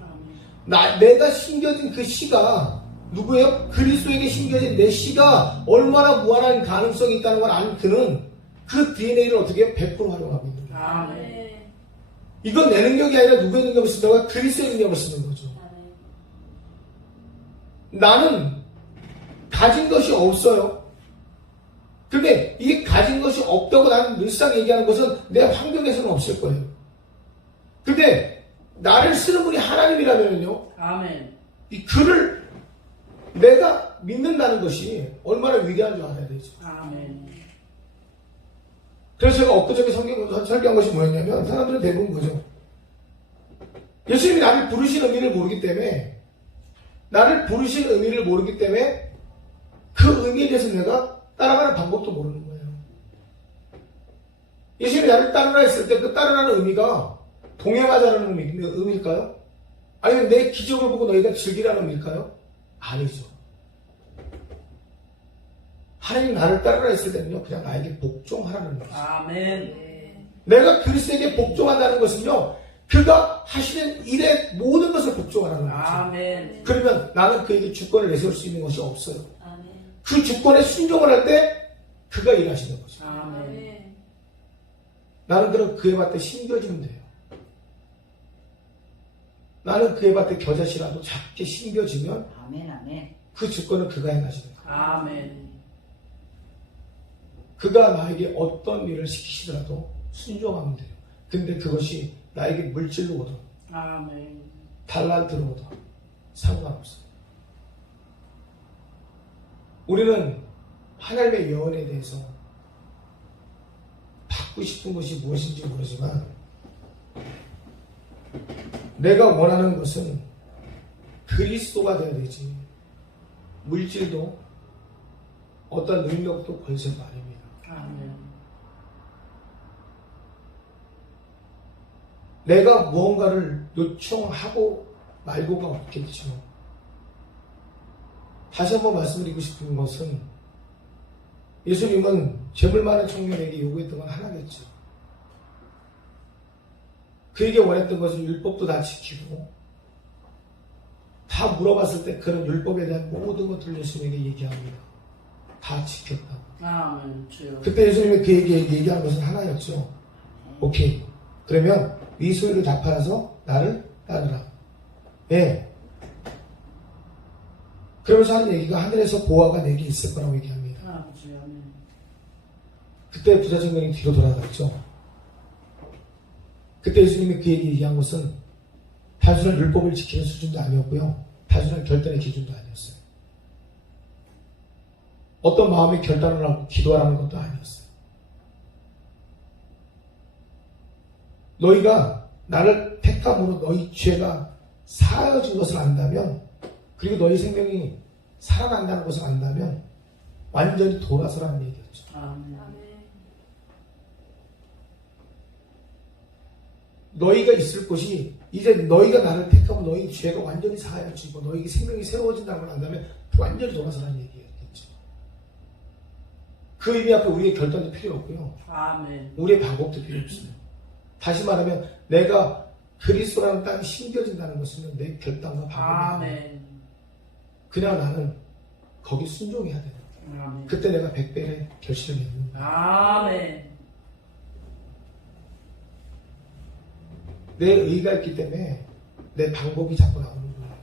내가 심겨진 그 씨가 누구예요? 그리스도에게 심겨진 내 씨가 얼마나 무한한 가능성이 있다는 걸 아는 그는 그 DNA를 어떻게 100% 활용하고 있는 거예요. 아멘. 이건 내 능력이 아니라 누구의 능력을 쓰다가 그리스도의 능력을 쓰는 거죠. 나는 가진 것이 없어요. 근데 이게 가진 것이 없다고 나는 늘상 얘기하는 것은 내 환경에서는 없을 거예요. 근데 나를 쓰는 분이 하나님이라면요, 아멘. 이 그를 내가 믿는다는 것이 얼마나 위대한 줄 알아야 되죠. 아멘. 그래서 제가 엊그저께 설교한 것이 뭐였냐면, 사람들은 대부분 그죠. 예수님이 나를 부르신 의미를 모르기 때문에, 나를 부르신 의미를 모르기 때문에 그 의미에 대해서 내가 따라가는 방법도 모르는 거예요. 예수님이 나를 따르라 했을 때 그 따르라는 의미가 동행하자는 의미일까요? 아니면 내 기적을 보고 너희가 즐기라는 의미일까요? 아니죠. 하나님 나를 따르라 했을 때는요, 그냥 나에게 복종하라는 거죠. 아멘. 내가 그리스도에게 복종한다는 것은요, 그가 하시는 일의 모든 것을 복종하라는 거죠. 아멘. 그러면 나는 그에게 주권을 내세울 수 있는 것이 없어요. 아멘. 그 주권에 순종을 할 때 그가 일하시는 거죠. 아멘. 나는 그럼 그의 밭에 심겨지면 돼요. 나는 그의 밭에 겨자씨라도 작게 심겨지면 아멘. 아멘. 그 주권은 그가 행하시는 거예요. 아멘. 그가 나에게 어떤 일을 시키시더라도 순종하면 돼요. 근데 그것이 나에게 물질로 오든 아멘. 달란트로 오든 상관없어요. 우리는 하나님의 예언에 대해서 받고 싶은 것이 무엇인지 모르지만 내가 원하는 것은 그리스도가 되어야 되지, 물질도 어떤 능력도 권세가 아닙니다. 아멘. 내가 무언가를 요청하고 말고가 없겠죠. 다시 한번 말씀드리고 싶은 것은 예수님은 재물 많은 청년에게 요구했던 건 하나겠죠. 그에게 원했던 것은 율법도 다 지키고, 다 물어봤을 때 그런 율법에 대한 모든 것들을 예수님에게 얘기합니다. 다 지켰다고. 아멘. 주여. 그때 예수님이 그에게 얘기한 것은 하나였죠. 오케이. 그러면 네 소유를 다 팔아서 나를 따르라. 예. 그러면서 하는 얘기가 하늘에서 보화가 내게 있을 거라고 얘기합니다. 아버지. 아멘. 그때 부자 청년이 뒤로 돌아갔죠. 그때 예수님이 그에게 얘기한 것은 단순한 율법을 지키는 수준도 아니었고요, 단순한 결단의 기준도 아니었어요. 어떤 마음의 결단을 하고 기도하라는 것도 아니었어요. 너희가 나를 택함으로 너희 죄가 사하여진 것을 안다면, 그리고 너희 생명이 살아난다는 것을 안다면 완전히 돌아서라는 얘기였죠. 아멘. 너희가 있을 곳이, 이제 너희가 나를 택하면 너희 죄가 완전히 사하여지고 너희 생명이 새로워진다는 걸 안다면 완전히 돌아서라는 얘기였겠죠. 그 의미 앞에 우리의 결단도 필요 없고요, 아멘. 우리의 방법도 필요 없어요. 다시 말하면 내가 그리스도라는 땅이 심겨진다는 것은 내 결단과 방법이 아니에요. 아멘. 그냥 나는 거기 순종해야 되는 거예요. 아멘. 그때 내가 100배의 결실을 맺는 거야. 아멘. 내 의가 있기 때문에 내 방법이 자꾸 나오는 거예요.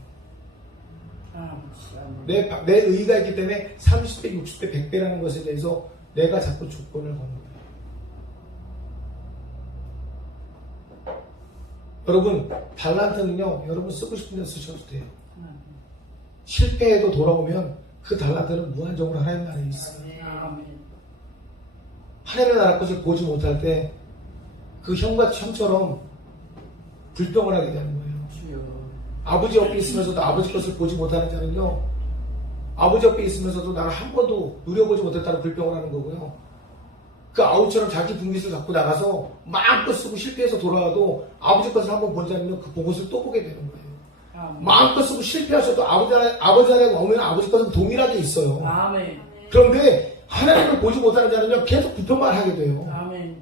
아버지, 아멘. 내 의가 있기 때문에 30배, 60배, 100배라는 것에 대해서 내가 자꾸 조건을 거는 거예요. 여러분, 달란트는요, 여러분 쓰고 싶은 데 쓰셔도 돼요. 실패해도 돌아오면 그 달란트는 무한정으로 하나님 나라에 있어요. 아멘. 하나님의 나라 것을 보지 못할 때 그 형처럼 불평을 하게 되는 거예요. 주여. 아버지 옆에 있으면서도 아버지 것을 보지 못하는 자는요, 아버지 옆에 있으면서도 나를 한 번도 누려보지 못했다는 불평을 하는 거고요. 그 아우처럼 자기 분깃을 갖고 나가서 마음껏 쓰고 실패해서 돌아와도 아버지 것을 한 번 본 자는요, 그 그것을 또 보게 되는 거예요. 아멘. 마음껏 쓰고 실패하셔도 아버지 안에 오면 아버지 것은 동일하게 있어요. 아멘. 그런데 하나님을 보지 못하는 자는요, 계속 불평만 하게 돼요. 아멘.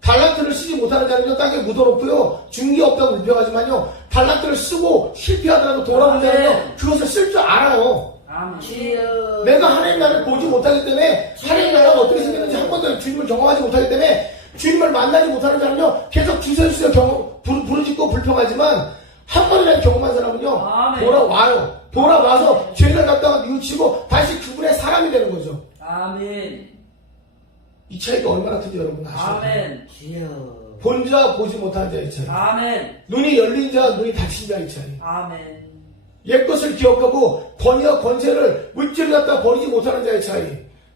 달란트를 쓰지 못하는 자는요, 땅에 묻어놓고요, 준 게 없다고 불평하지만요, 달란트를 쓰고 실패하더라도 돌아오는 자는요, 그것을 쓸 줄 알아요. 아멘. 주여. 내가 하나님 나라를 보지 못하기 때문에 하나님 나라가 어떻게 생겼는지 한 번도 주님을 경험하지 못하기 때문에 주님을 만나지 못하는 자는요, 계속 주저주저 부르짖고 불평하지만 한 번이라도 경험한 사람은요, 아멘. 돌아와요. 돌아와서 죄를 갖다가 뉘우치고 다시 그분의 사람이 되는 거죠. 아멘. 이 차이가 얼마나 큰지 여러분 아시죠? 아멘. 주여. 본 자 보지 못하는 자의 차이. 아멘. 눈이 열린 자 눈이 닫힌 자의 차이. 아멘. 옛것을 기억하고 권위와 권세를 물질을 갖다 버리지 못하는 자의 차이.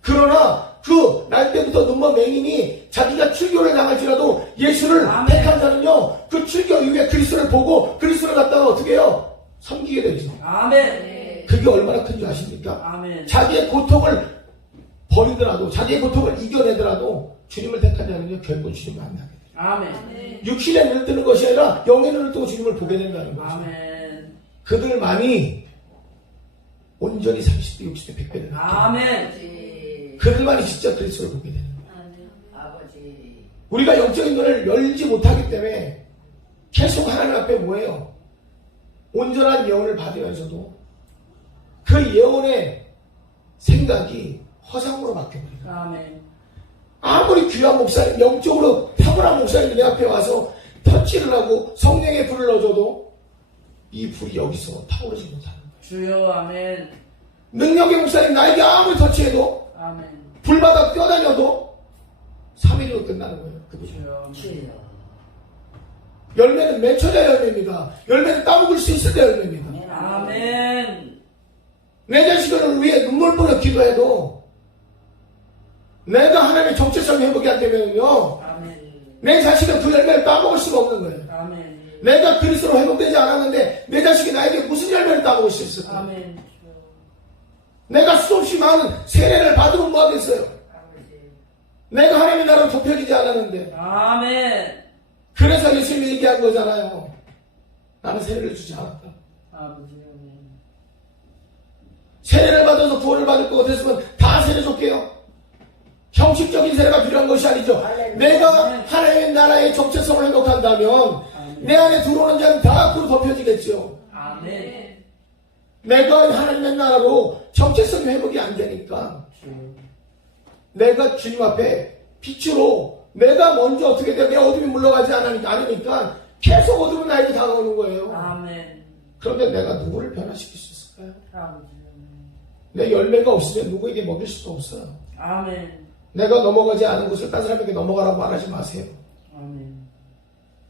그러나 그 날 때부터 눈먼 맹인이 자기가 출교를 당할지라도 예수를 아멘. 택한 자는요, 그 출교 이후에 그리스도를 보고 그리스도를 갖다가 어떻게 해요? 섬기게 되죠. 아멘. 그게 얼마나 큰지 아십니까? 아멘. 자기의 고통을 버리더라도, 자기의 고통을 이겨내더라도 주님을 택한 자는요, 결국 주님을 만나게 돼요. 아멘. 육신의 눈을 뜨는 것이 아니라 영의 눈을 뜨고 주님을 보게 된다는 거죠. 아멘. 그들만이 온전히 30배, 60배, 100배를 아멘. 아버지. 그들만이 진짜 그리스도를 보게 되는 거예요. 아버지. 우리가 영적인 눈을 열지 못하기 때문에 계속 하나님 앞에 뭐예요? 온전한 예언을 받으면서도 그 예언의 생각이 허상으로 바뀌어버려요. 아멘. 아무리 귀한 목사님, 영적으로 탁월한 목사님이 내 앞에 와서 터치를 하고 성령의 불을 넣어줘도 이 불이 여기서 타오르지 못하는 거예요. 주여. 아멘. 능력의 목사님 나에게 아무리 터치해도 아멘. 불마다 뛰어다녀도 3일로 끝나는 거예요. 그 불이. 주여. 주여. 열매는 맺혀야 열매입니다. 열매는 따먹을 수 있을 때 열매입니다. 아멘. 내 자식을 위해 눈물 뿌려 기도해도 내가 하나님의 정체성 회복이 안 되면요, 아멘. 내 자식은 그 열매를 따먹을 수가 없는 거예요. 아멘. 내가 그리스도로 회복되지 않았는데 내 자식이 나에게 무슨 열매를 따먹을 수 있을까? 아멘. 내가 수없이 많은 세례를 받으면 뭐 하겠어요? 아버지. 내가 하나님의 나라로 좁혀지지 않았는데. 아멘. 그래서 예수님이 얘기한 거잖아요. 나는 세례를 주지 않았다. 아버지. 아멘. 세례를 받아서 구원을 받을 것 같았으면 다 세례 줬게요. 형식적인 세례가 필요한 것이 아니죠. 내가 하나님의 나라의 정체성을 회복한다면 내 안에 들어오는 자는 다 앞으로 덮여지겠죠. 아멘. 내가 하나님의 나라로 정체성이 회복이 안 되니까 주여. 내가 주님 앞에 빛으로 내가 먼저 어떻게 돼? 내 어둠이 물러가지 않으니까 계속 어둠은 나에게 다가오는 거예요. 아멘. 그런데 내가 누구를 변화시킬 수 있을까요? 아버지. 내 열매가 없으면 누구에게 먹일 수도 없어요. 아멘. 내가 넘어가지 않은 곳을 딴 사람에게 넘어가라고 말하지 마세요. 아멘.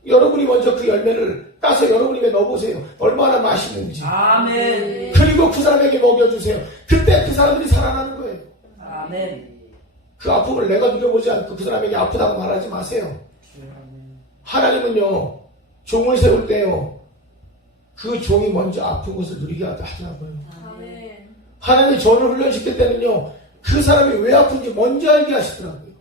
여러분이 먼저 그 열매를 따서 여러분 입에 넣어보세요. 얼마나 맛있는지. 아멘. 그리고 그 사람에게 먹여주세요. 그때 그 사람들이 살아나는 거예요. 아멘. 그 아픔을 내가 누려보지 않고 그 사람에게 아프다고 말하지 마세요. 주여. 아멘. 하나님은요, 종을 세울 때요, 그 종이 먼저 아픈 것을 누리게 하더라고요. 아멘. 하나님이 전을 훈련시킬 때는요, 그 사람이 왜 아픈지 먼저 알게 하시더라고요.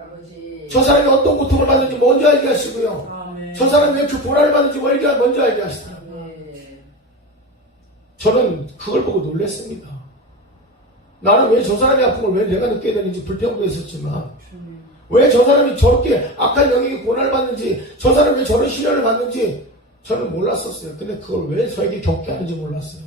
아버지. 저 사람이 어떤 고통을 받는지 먼저 알게 하시고요. 아멘. 저 사람이 왜 그 고난을 받는지 먼저 알게 하시더라고요. 네. 저는 그걸 보고 놀랐습니다. 나는 왜 저 사람이 아픈 걸 왜 내가 느끼게 되는지 불평도 했었지만, 주님. 왜 저 사람이 저렇게 악한 영역에 고난을 받는지, 저 사람이 왜 저런 시련을 받는지 저는 몰랐었어요. 근데 그걸 왜 저에게 겪게 하는지 몰랐어요.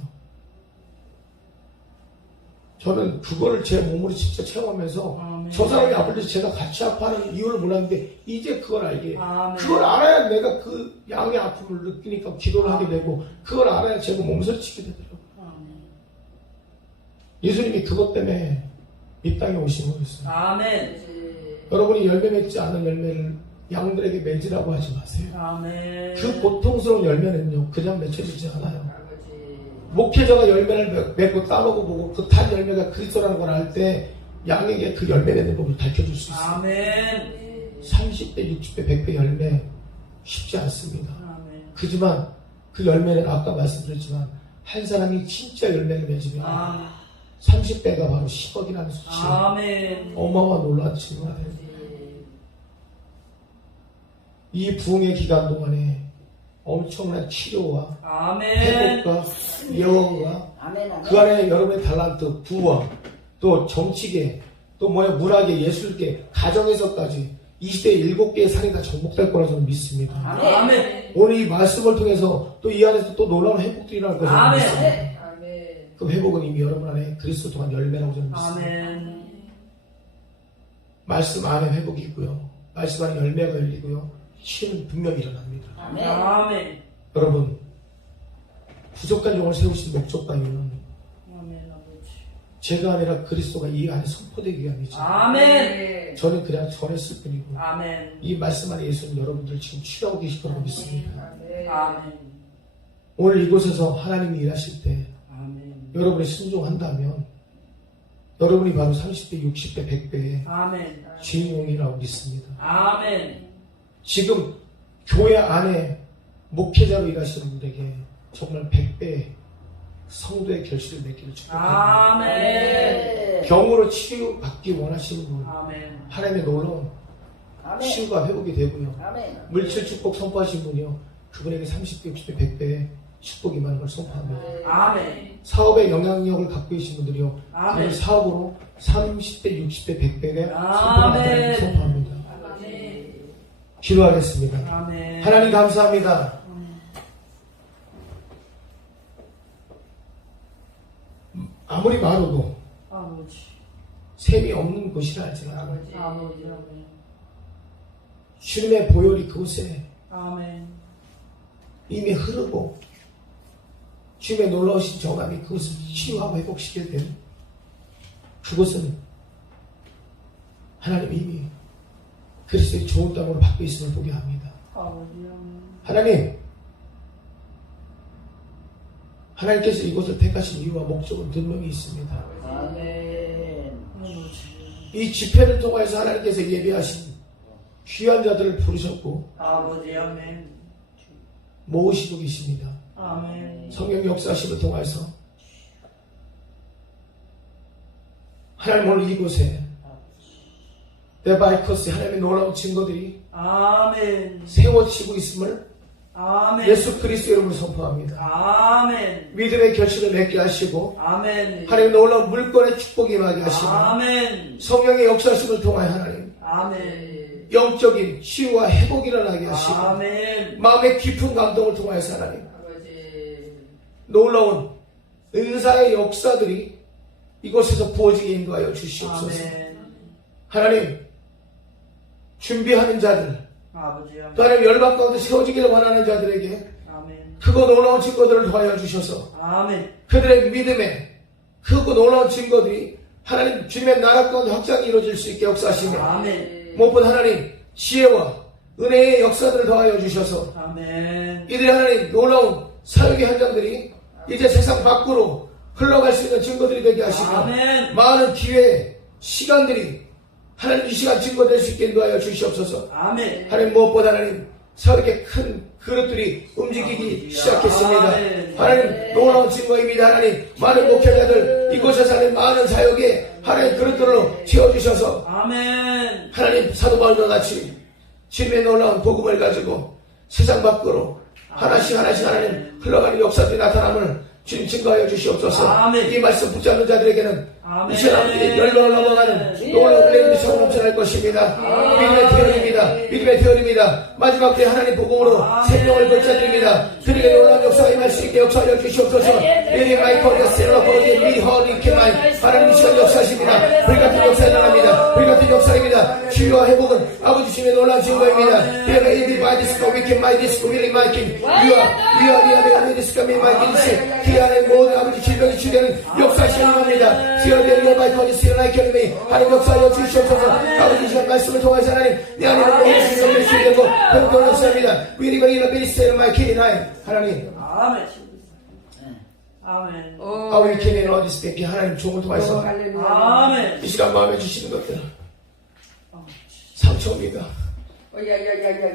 저는 그거를 제 몸으로 진짜 체험하면서 아멘. 저 사람이 아플 때 제가 같이 아파하는 이유를 몰랐는데 이제 그걸 알게 아멘. 그걸 알아야 내가 그 양의 아픔을 느끼니까 기도를 하게 되고 그걸 알아야 제가 몸서리치게 되더라고요. 아멘. 예수님이 그것 때문에 이 땅에 오신 거였어요. 아멘. 아버지. 여러분이 열매 맺지 않은 열매를 양들에게 맺으라고 하지 마세요. 아멘. 그 고통스러운 열매는요 그냥 맺혀지지 않아요. 아버지. 목회자가 열매를 맺고 따먹어 보고 그 탄 열매가 그리스도라는 걸 알 때 양에게 그 열매 맺는 법을 밝혀줄 수 있어요. 아멘. 30배, 60배, 100배 열매 쉽지 않습니다. 아멘. 그지만 그 열매는 아까 말씀드렸지만 한 사람이 진짜 열매를 맺으면 아. 30배가 바로 10억이라는 수치. 아멘. 어마어마한 놀라운 증거가 됩니다. 아버지. 이 부흥의 기간 동안에 엄청난 치료와 아멘. 회복과 예언과 아멘. 아멘. 그 안에 여러분의 달란트, 부와 또 정치계, 또 문화계, 예술계, 가정에서까지 이 시대에 7개의 산이 다 정복될 거라 저는 믿습니다. 아멘. 오늘 이 말씀을 통해서 또 이 안에서 또 놀라운 회복들이 일어날 것을 아멘. 믿습니다. 아멘. 그 회복은 이미 여러분 안에 그리스도 동안 열매라고 저는 믿습니다. 아멘. 말씀 안에 회복이 있고요. 말씀 안에 열매가 열리고요. 치유는 분명히 일어납니다. 아멘. 아멘. 여러분, 부족한 종을 세우신 목적과 이유는 아멘. 아버지. 제가 아니라 그리스도가 이 안에 선포되기 위함이죠. 아멘. 저는 그냥 전했을 뿐이고 아멘. 이 말씀 안에 예수는 여러분들 지금 취하고 계실 거라고 믿습니다. 아멘. 아멘. 오늘 이곳에서 하나님이 일하실 때 아멘. 여러분이 순종한다면 여러분이 바로 30배, 60배, 100배의 아멘. 주인공이라고 믿습니다. 아멘. 지금 교회 안에 목회자로 일하시는 분들에게 정말 100배의 성도의 결실을 맺기를 축복합니다. 아멘. 병으로 치유받기 원하시는 분 아멘. 하나님의 놀라운 아멘. 치유가 회복이 되고요. 아멘. 물질 축복 선포하신 분이요. 그분에게 30배, 60배, 100배의 축복이 많은 걸 선포합니다. 아멘. 사업의 영향력을 갖고 계신 분들이요. 아멘. 그 사업으로 30배, 60배, 100배의 아멘. 선포합니다. 아버지. 기도하겠습니다. 아멘. 하나님 감사합니다. 아무리 말해도 아버지. 셈이 없는 곳이라 할지라도 아버지. 아버지. 아멘. 주님의 보혈이 그곳에 아멘. 이미 흐르고 주님의 놀라우신 정함이 그것을 치유하고 회복시킬 때 그것은 하나님 이미 그리스도의 좋은 땅으로 받고 있음을 보게 합니다. 아버지. 아멘. 하나님께서 이곳을 택하신 이유와 목적은 분명히 있습니다. 아멘. 아버지. 이 집회를 통해서 하나님께서 예배하신 귀한 자들을 부르셨고 아버지. 아멘. 모으시고 계십니다. 아멘. 성령 역사심을 통해서 하나님 오늘 이곳에 네바이커스 하나님의 놀라운 증거들이 아멘. 세워지고 있음을 아멘. 예수 그리스도 이름으로 선포합니다. 아멘. 믿음의 결실을 맺게 하시고 아멘. 하나님 놀라운 물권의 축복이 임하게 하시고 아멘. 성령의 역사심을 통하여 하나님 아멘. 영적인 치유와 회복이 일어나게 하시고 아멘. 마음의 깊은 감동을 통하여서 하나님 아버지. 놀라운 은사의 역사들이 이곳에서 부어지게 인도하여 주시옵소서. 아멘. 하나님 준비하는 자들 아버지. 아멘. 또 하나님 열방 가운데 세워지기를 원하는 자들에게 아멘. 크고 놀라운 증거들을 더하여 주셔서 아멘. 그들의 믿음에 크고 놀라운 증거들이 하나님 주님의 나라 가운데 확장이 이루어질 수 있게 역사하시며 아멘. 무엇보다 하나님 지혜와 은혜의 역사들을 더하여 주셔서 아멘. 이들이 하나님 놀라운 사역의 현장들이 이제 세상 밖으로 흘러갈 수 있는 증거들이 되게 하시며 아멘. 많은 기회 시간들이 하나님 이 시간 증거될 수 있게 인도하여 주시옵소서. 아멘. 하나님 무엇보다 하나님 사역의 큰 그릇들이 움직이기 시작했습니다. 아멘. 하나님 놀라운 증거입니다. 하나님 많은 목회자들 이곳에서 하는 많은 사역에 하나님 그릇들로 채워주셔서 아멘. 하나님 사도 바울과 같이 주님의 놀라운 복음을 가지고 세상 밖으로 하나씩 하나님 흘러가는 역사들이 나타남을 주님 증거하여 주시옵소서. 아멘. 이 말씀 붙잡는 자들에게는 아멘. 이 사람들이 열방을 넘어가는 놀라운 은혜의 미성을 넘쳐날 것입니다. 믿음의 태연입니다. 믿음의 태연입니다. 마지막 때 하나님 복음으로 생명을 걸쳐드립니다. 그리고 놀라운 역사가 임할 수 있게 역사하여 주시옵소서. 미리 마이커리아 세라버지 미허리 케마이 하나님 이 시간 역사하십니다. 우리 같은 역사 일어납니다. 우리 같은 역사입니다. 치유와 회복은 아버지 주님의 놀라운 증거입니다. We are ready by this go, we can by this go, we are my king. We are this go, we my king. 그 안에 모든 아버지 질병이 치유되는 역사 시간입니다. 지어되는 마이커리 세라이 결림이 하나님 역사하여 주시옵소서. 아버지 시간 말씀을 통해서 하나님 내 안에 모든 질병이 치유되고 회복되는 역사입니다. We are in the ministry of my king. 하나님 아멘. 아멘. 아버지 킹의 어디스 때 하나님 종을 통해서 아멘. 이 시간 마음에 주시는 것들 상처입니다.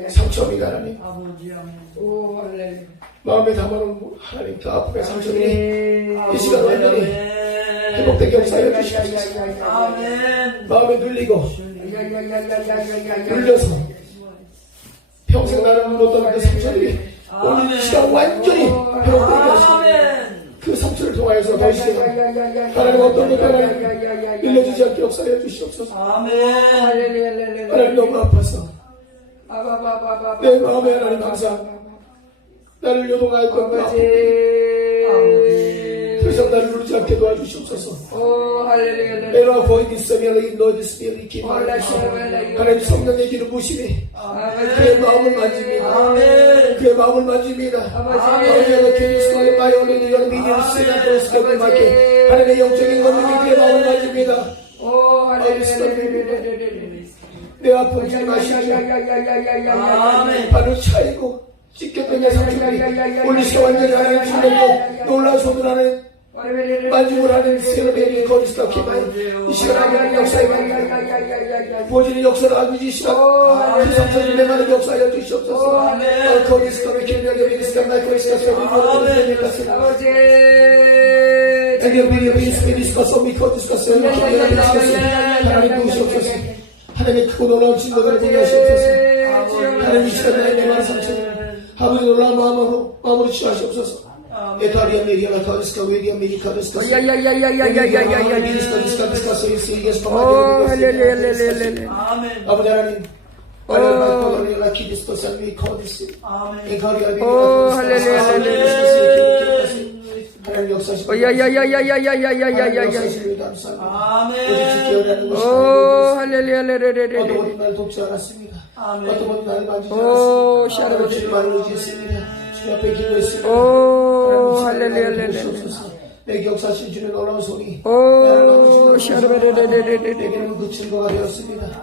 상처입니다. 하나님 아버지 아멘. 오 할렐루야. 마음에 담아놓은 하나님 그 아픔의 상처들이 이 시간 완전히 회복되게 역사하여 주시옵소서. 아멘. 마음에 눌리고 눌려서 평생 나를 눌렀던 그 상처들이 오늘 이 시간 완전히 회복되게 하시옵소서. 아멘. 그 상처를 통하여서 다시 하나님 어떤 것도 하나님 밀려주지 않게 역사하여 주시옵소서. 아멘. 하나님 너무 아파서 내 마음에 하나님 항상 나를 요동하였던 그 아픔 더 이상 나를 누르지 않게 도와주시옵소서. 에라 보이디스미얼리 노디스미얼리 하나님 성령의 기름 부심이 그의 마음을 만집니다. 그의 마음을 만집니다. 하나님의 영적인 권능이 그의 마음을 만집니다. 내 아픔 주님 아시죠? 발을 차이고 찢겼던 내 상처들이 오늘 시간 완전히 하나님 주님의 놀라운 손을 하는 만짐을 하는 세르베리 거리스타 키마이 이 시간 하나님 역사에 보여지는 역사를 아버지 이 시간 그 상처를 내가는 역사하여 주시옵소서. 거리스타의 길명의 미니스타 마이크리스타 세르베리 아버지 에게비리 미니스타 소미코 디스커스 하나님 도우시옵소서. 하나님의 크고 놀라운 증거들을 보게 하시옵소서. 하나님 이 시간 나의 내만 상처 아버지 놀라운 마음으로 취하시옵소서. 에타리아 메리아가 터리스카 웨리아 메리카 디스커스 아버지 하나님 하나님 키디스토스 미코디스 에타리아 메리아 하나님 역사하십니다. 하나님 역사하십니다. 감사합니다. 어떤 분이 나를 돕지 않았습니다. 어떤 분이 나를 만지지 않았습니다. 주님 말을 의지했습니다. 주님 앞에 기도했습니다. 하나님 주시옵소서. 내게 역사하신 주님의 놀라운 손이 내게는 그 증거가 되었습니다.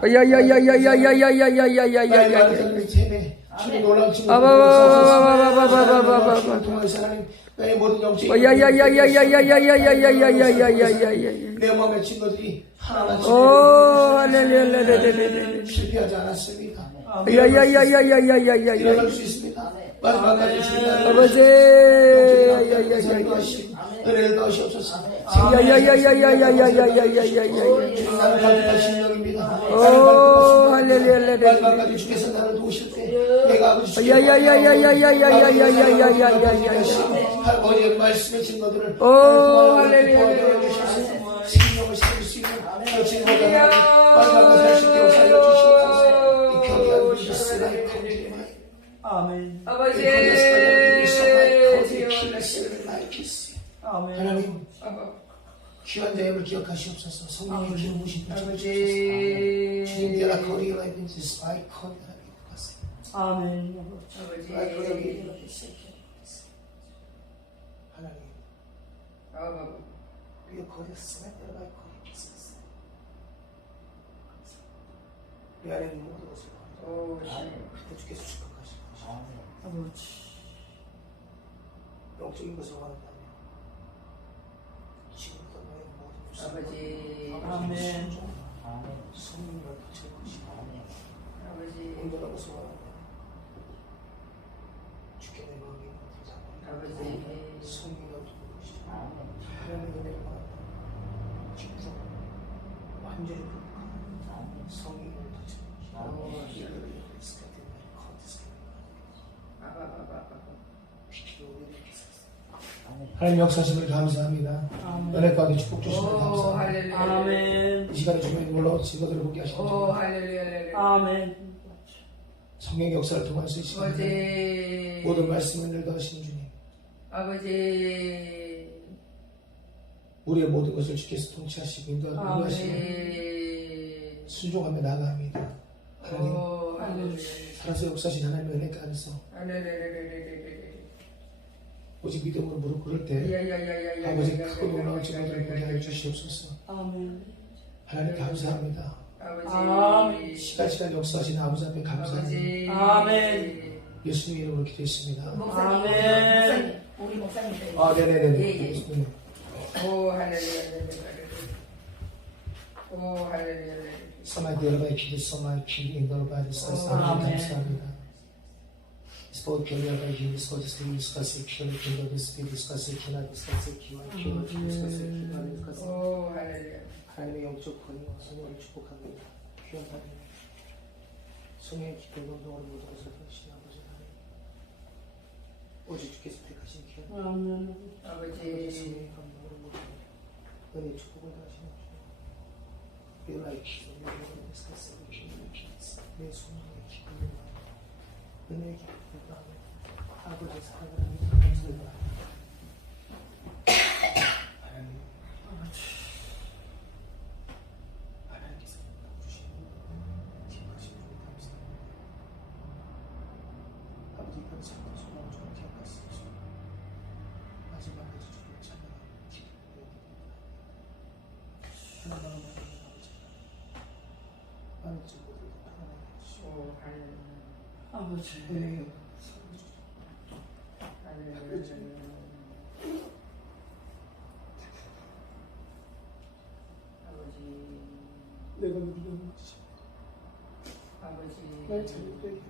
주님 놀라운 증거를 통해서 하나님 나의 모든 영적인 내 마음의 증거들이 하나하나 실패하지 않았습니다. 일어날 수 있습니다. 마지막까지 주님 아버지 은혜를 더하시옵소서. 주님 나를 가득한 심령입니다. 마지막까지 주께서 나를 도우실 때 내가 아버지 아버지의 말씀의 증거들을 생명을 살릴 수 있는 그 증거들을 마지막까지 할 수 있게 역사하여 주시옵소서. 이 경외한 미스라의 컨디마이 아멘. 아버지 하나님 귀한 자임을 기억하시옵소서. 성령의 기름 부으신 아버지 주님 내라 거리라 이벤트 스파이 컨디라 아멘. 하나님 우리의 거리에 스나이더가 거리에 있었어. 이 안에 있는 모든 것을 그때 주께서 축복하시고 아버지. 영적인 것을 원한다면 지금부터 너의 모든 아버지 아멘. 성령을 붙일 것이고 아버지 온전한 것을 원한다면 주께 내 마음이 붙잡고 아버지 성령을 붙일 것이고 하나님의 은혜를 원한다면 기쁨 완전히 극복하는 성령을 붙일 것이고 하나님 역사심을 감사합니다. 은혜 가운데 축복 주시면 감사합니다. 아멘. 이 시간에 주님의 놀라운 증거들을 보게 하시옵소서. 아멘. 성령 역사를 통한 쓰시는 아버지 모든 말씀을 읽어하시는 주님, 아버지 우리의 모든 것을 주께서 통치하시고 인도하시고 아버지 순종하며 나아갑니다. 하나님, 할렐루야 살아서 역사하신 하나님의 은혜 안에서 할렐루야 오직 믿음으로 무릎 꿇을 때 아버지 크고 놀라운 증거들을 보게 하여 주시옵소서. 아멘. 하나님 감사합니다. 아버지 시간 역사하신 아버지 앞에 감사합니다. 아멘. 예수님 이름으로 기도했습니다. 목사님 아멘. 우리 목사님 아, 네네네. 예, 예. 오 할렐루야 오 할렐루야 서마이 데어바이 기도 서마이 킹 인더바이 스카스 아멘. 감사합니다. 스포츠 결리아바이 기도 스포츠 스카스 키어 킹더 스피드 스카스 키나 스카스 키와 키어 스카스 키나 스카스 오 할렐루야 하나님의 영적 권위와 성령을 축복합니다. 귀한 하나님, 성령의 기쁜 운동으로 모든 것을 하신 아버지 하나님, 오직 주께서 택하신 귀한 아멘. 아버지 아버지 성령의 감동으로 모든 은혜 축복을 다하시는 주, 일라의 기쁨, 영원의 스카스, 내 소망의 기쁨을 은혜의 기쁨을 다하며 아버지의 사랑을 하는 감사를 다하며 하나님, 하나님께서 주시는 기뻐하신 주님 감사합니다. 아버지 감사합니다. 소망 좀 기억하시죠. 마지막까지 주님을 찬양하는 기쁨을 드립니다. 하나님의 아버지, 많은 친구들도 평안하게 해주시고 오 할렐루야 아버지. 은혜의 선물 주시고 할렐루야 아버지 내가 누리는 것이 아버지 날 자녀들에게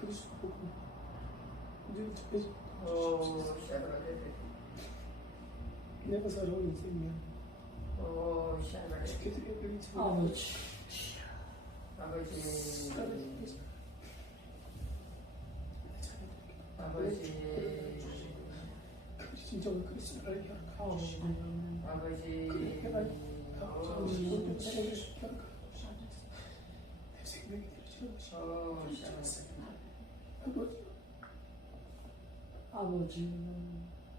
그리스도 복음 이제는 전해져 오 샤바레레 내가 살아온 인생이야 오 샤바레 주께 드려야 될 인생 아버지. 아버지 아버지 진정한 그리스도를 알게 하라 아버지. 아버지 아버지 모든 찬양을 주께 하라 내 생명이 되어지는 오 것이 샤바레 아버지 아버지.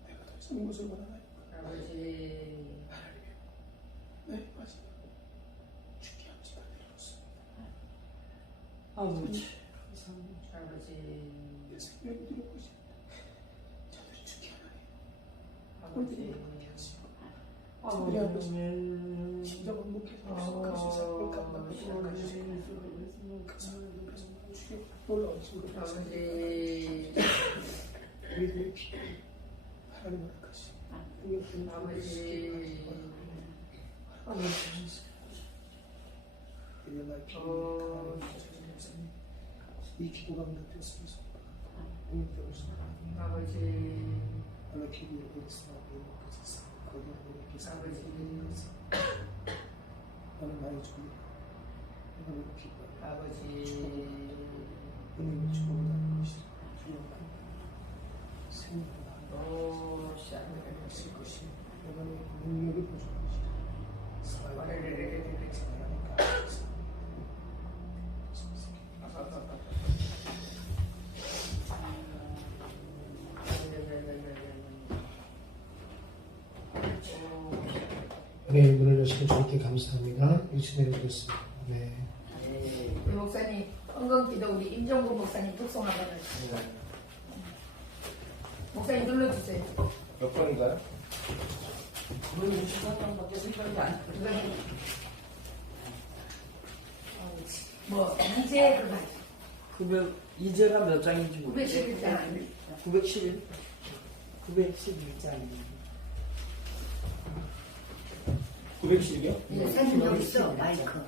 내가 더 이상 무엇을 원하나이까 아버지 내 마지막 주께 아버지가 내려놓습니다 아버지. 감사합니다. 아버지 내 생명이 되어보고 싶다 저들이 주께 하나님 아버지 꼴등을 하시고 아버지. 심장 원목해서 그리스도 사랑을 감당하고 가주시고 주께 놀라운 증거를 아버지 우리들의 피 하나님을 가시 아버지 이 기도가 응답되었습니다. 응답되었습니다. 아버지 하나 기도를 보냈으나 거기서 거기에 하나님께서 아버지 나는 나의 주님 나는 기뻐 아버지 은혜의 축복을 하는 것이다. 주님과 생명을 하는 오 샤바레레 것일 것이 여러분의 능력을 보여줄 것이다. 살아가는 하나님과 은혜의 문을 여시는 주님께 감사합니다. 유치내를 드렸습니다. 네. 우리 목사님 건강기도 우리 임정구 목사님 특송하다는 목사님 눌러주세요. 몇 번인가요? 그건 64번밖에 생각이 안 나. 뭐 이제 그거 900, 이제가 몇 장인지 모르겠어요. 911장 911? 911장입니다. 910이요? 사진 여기 있어 마이크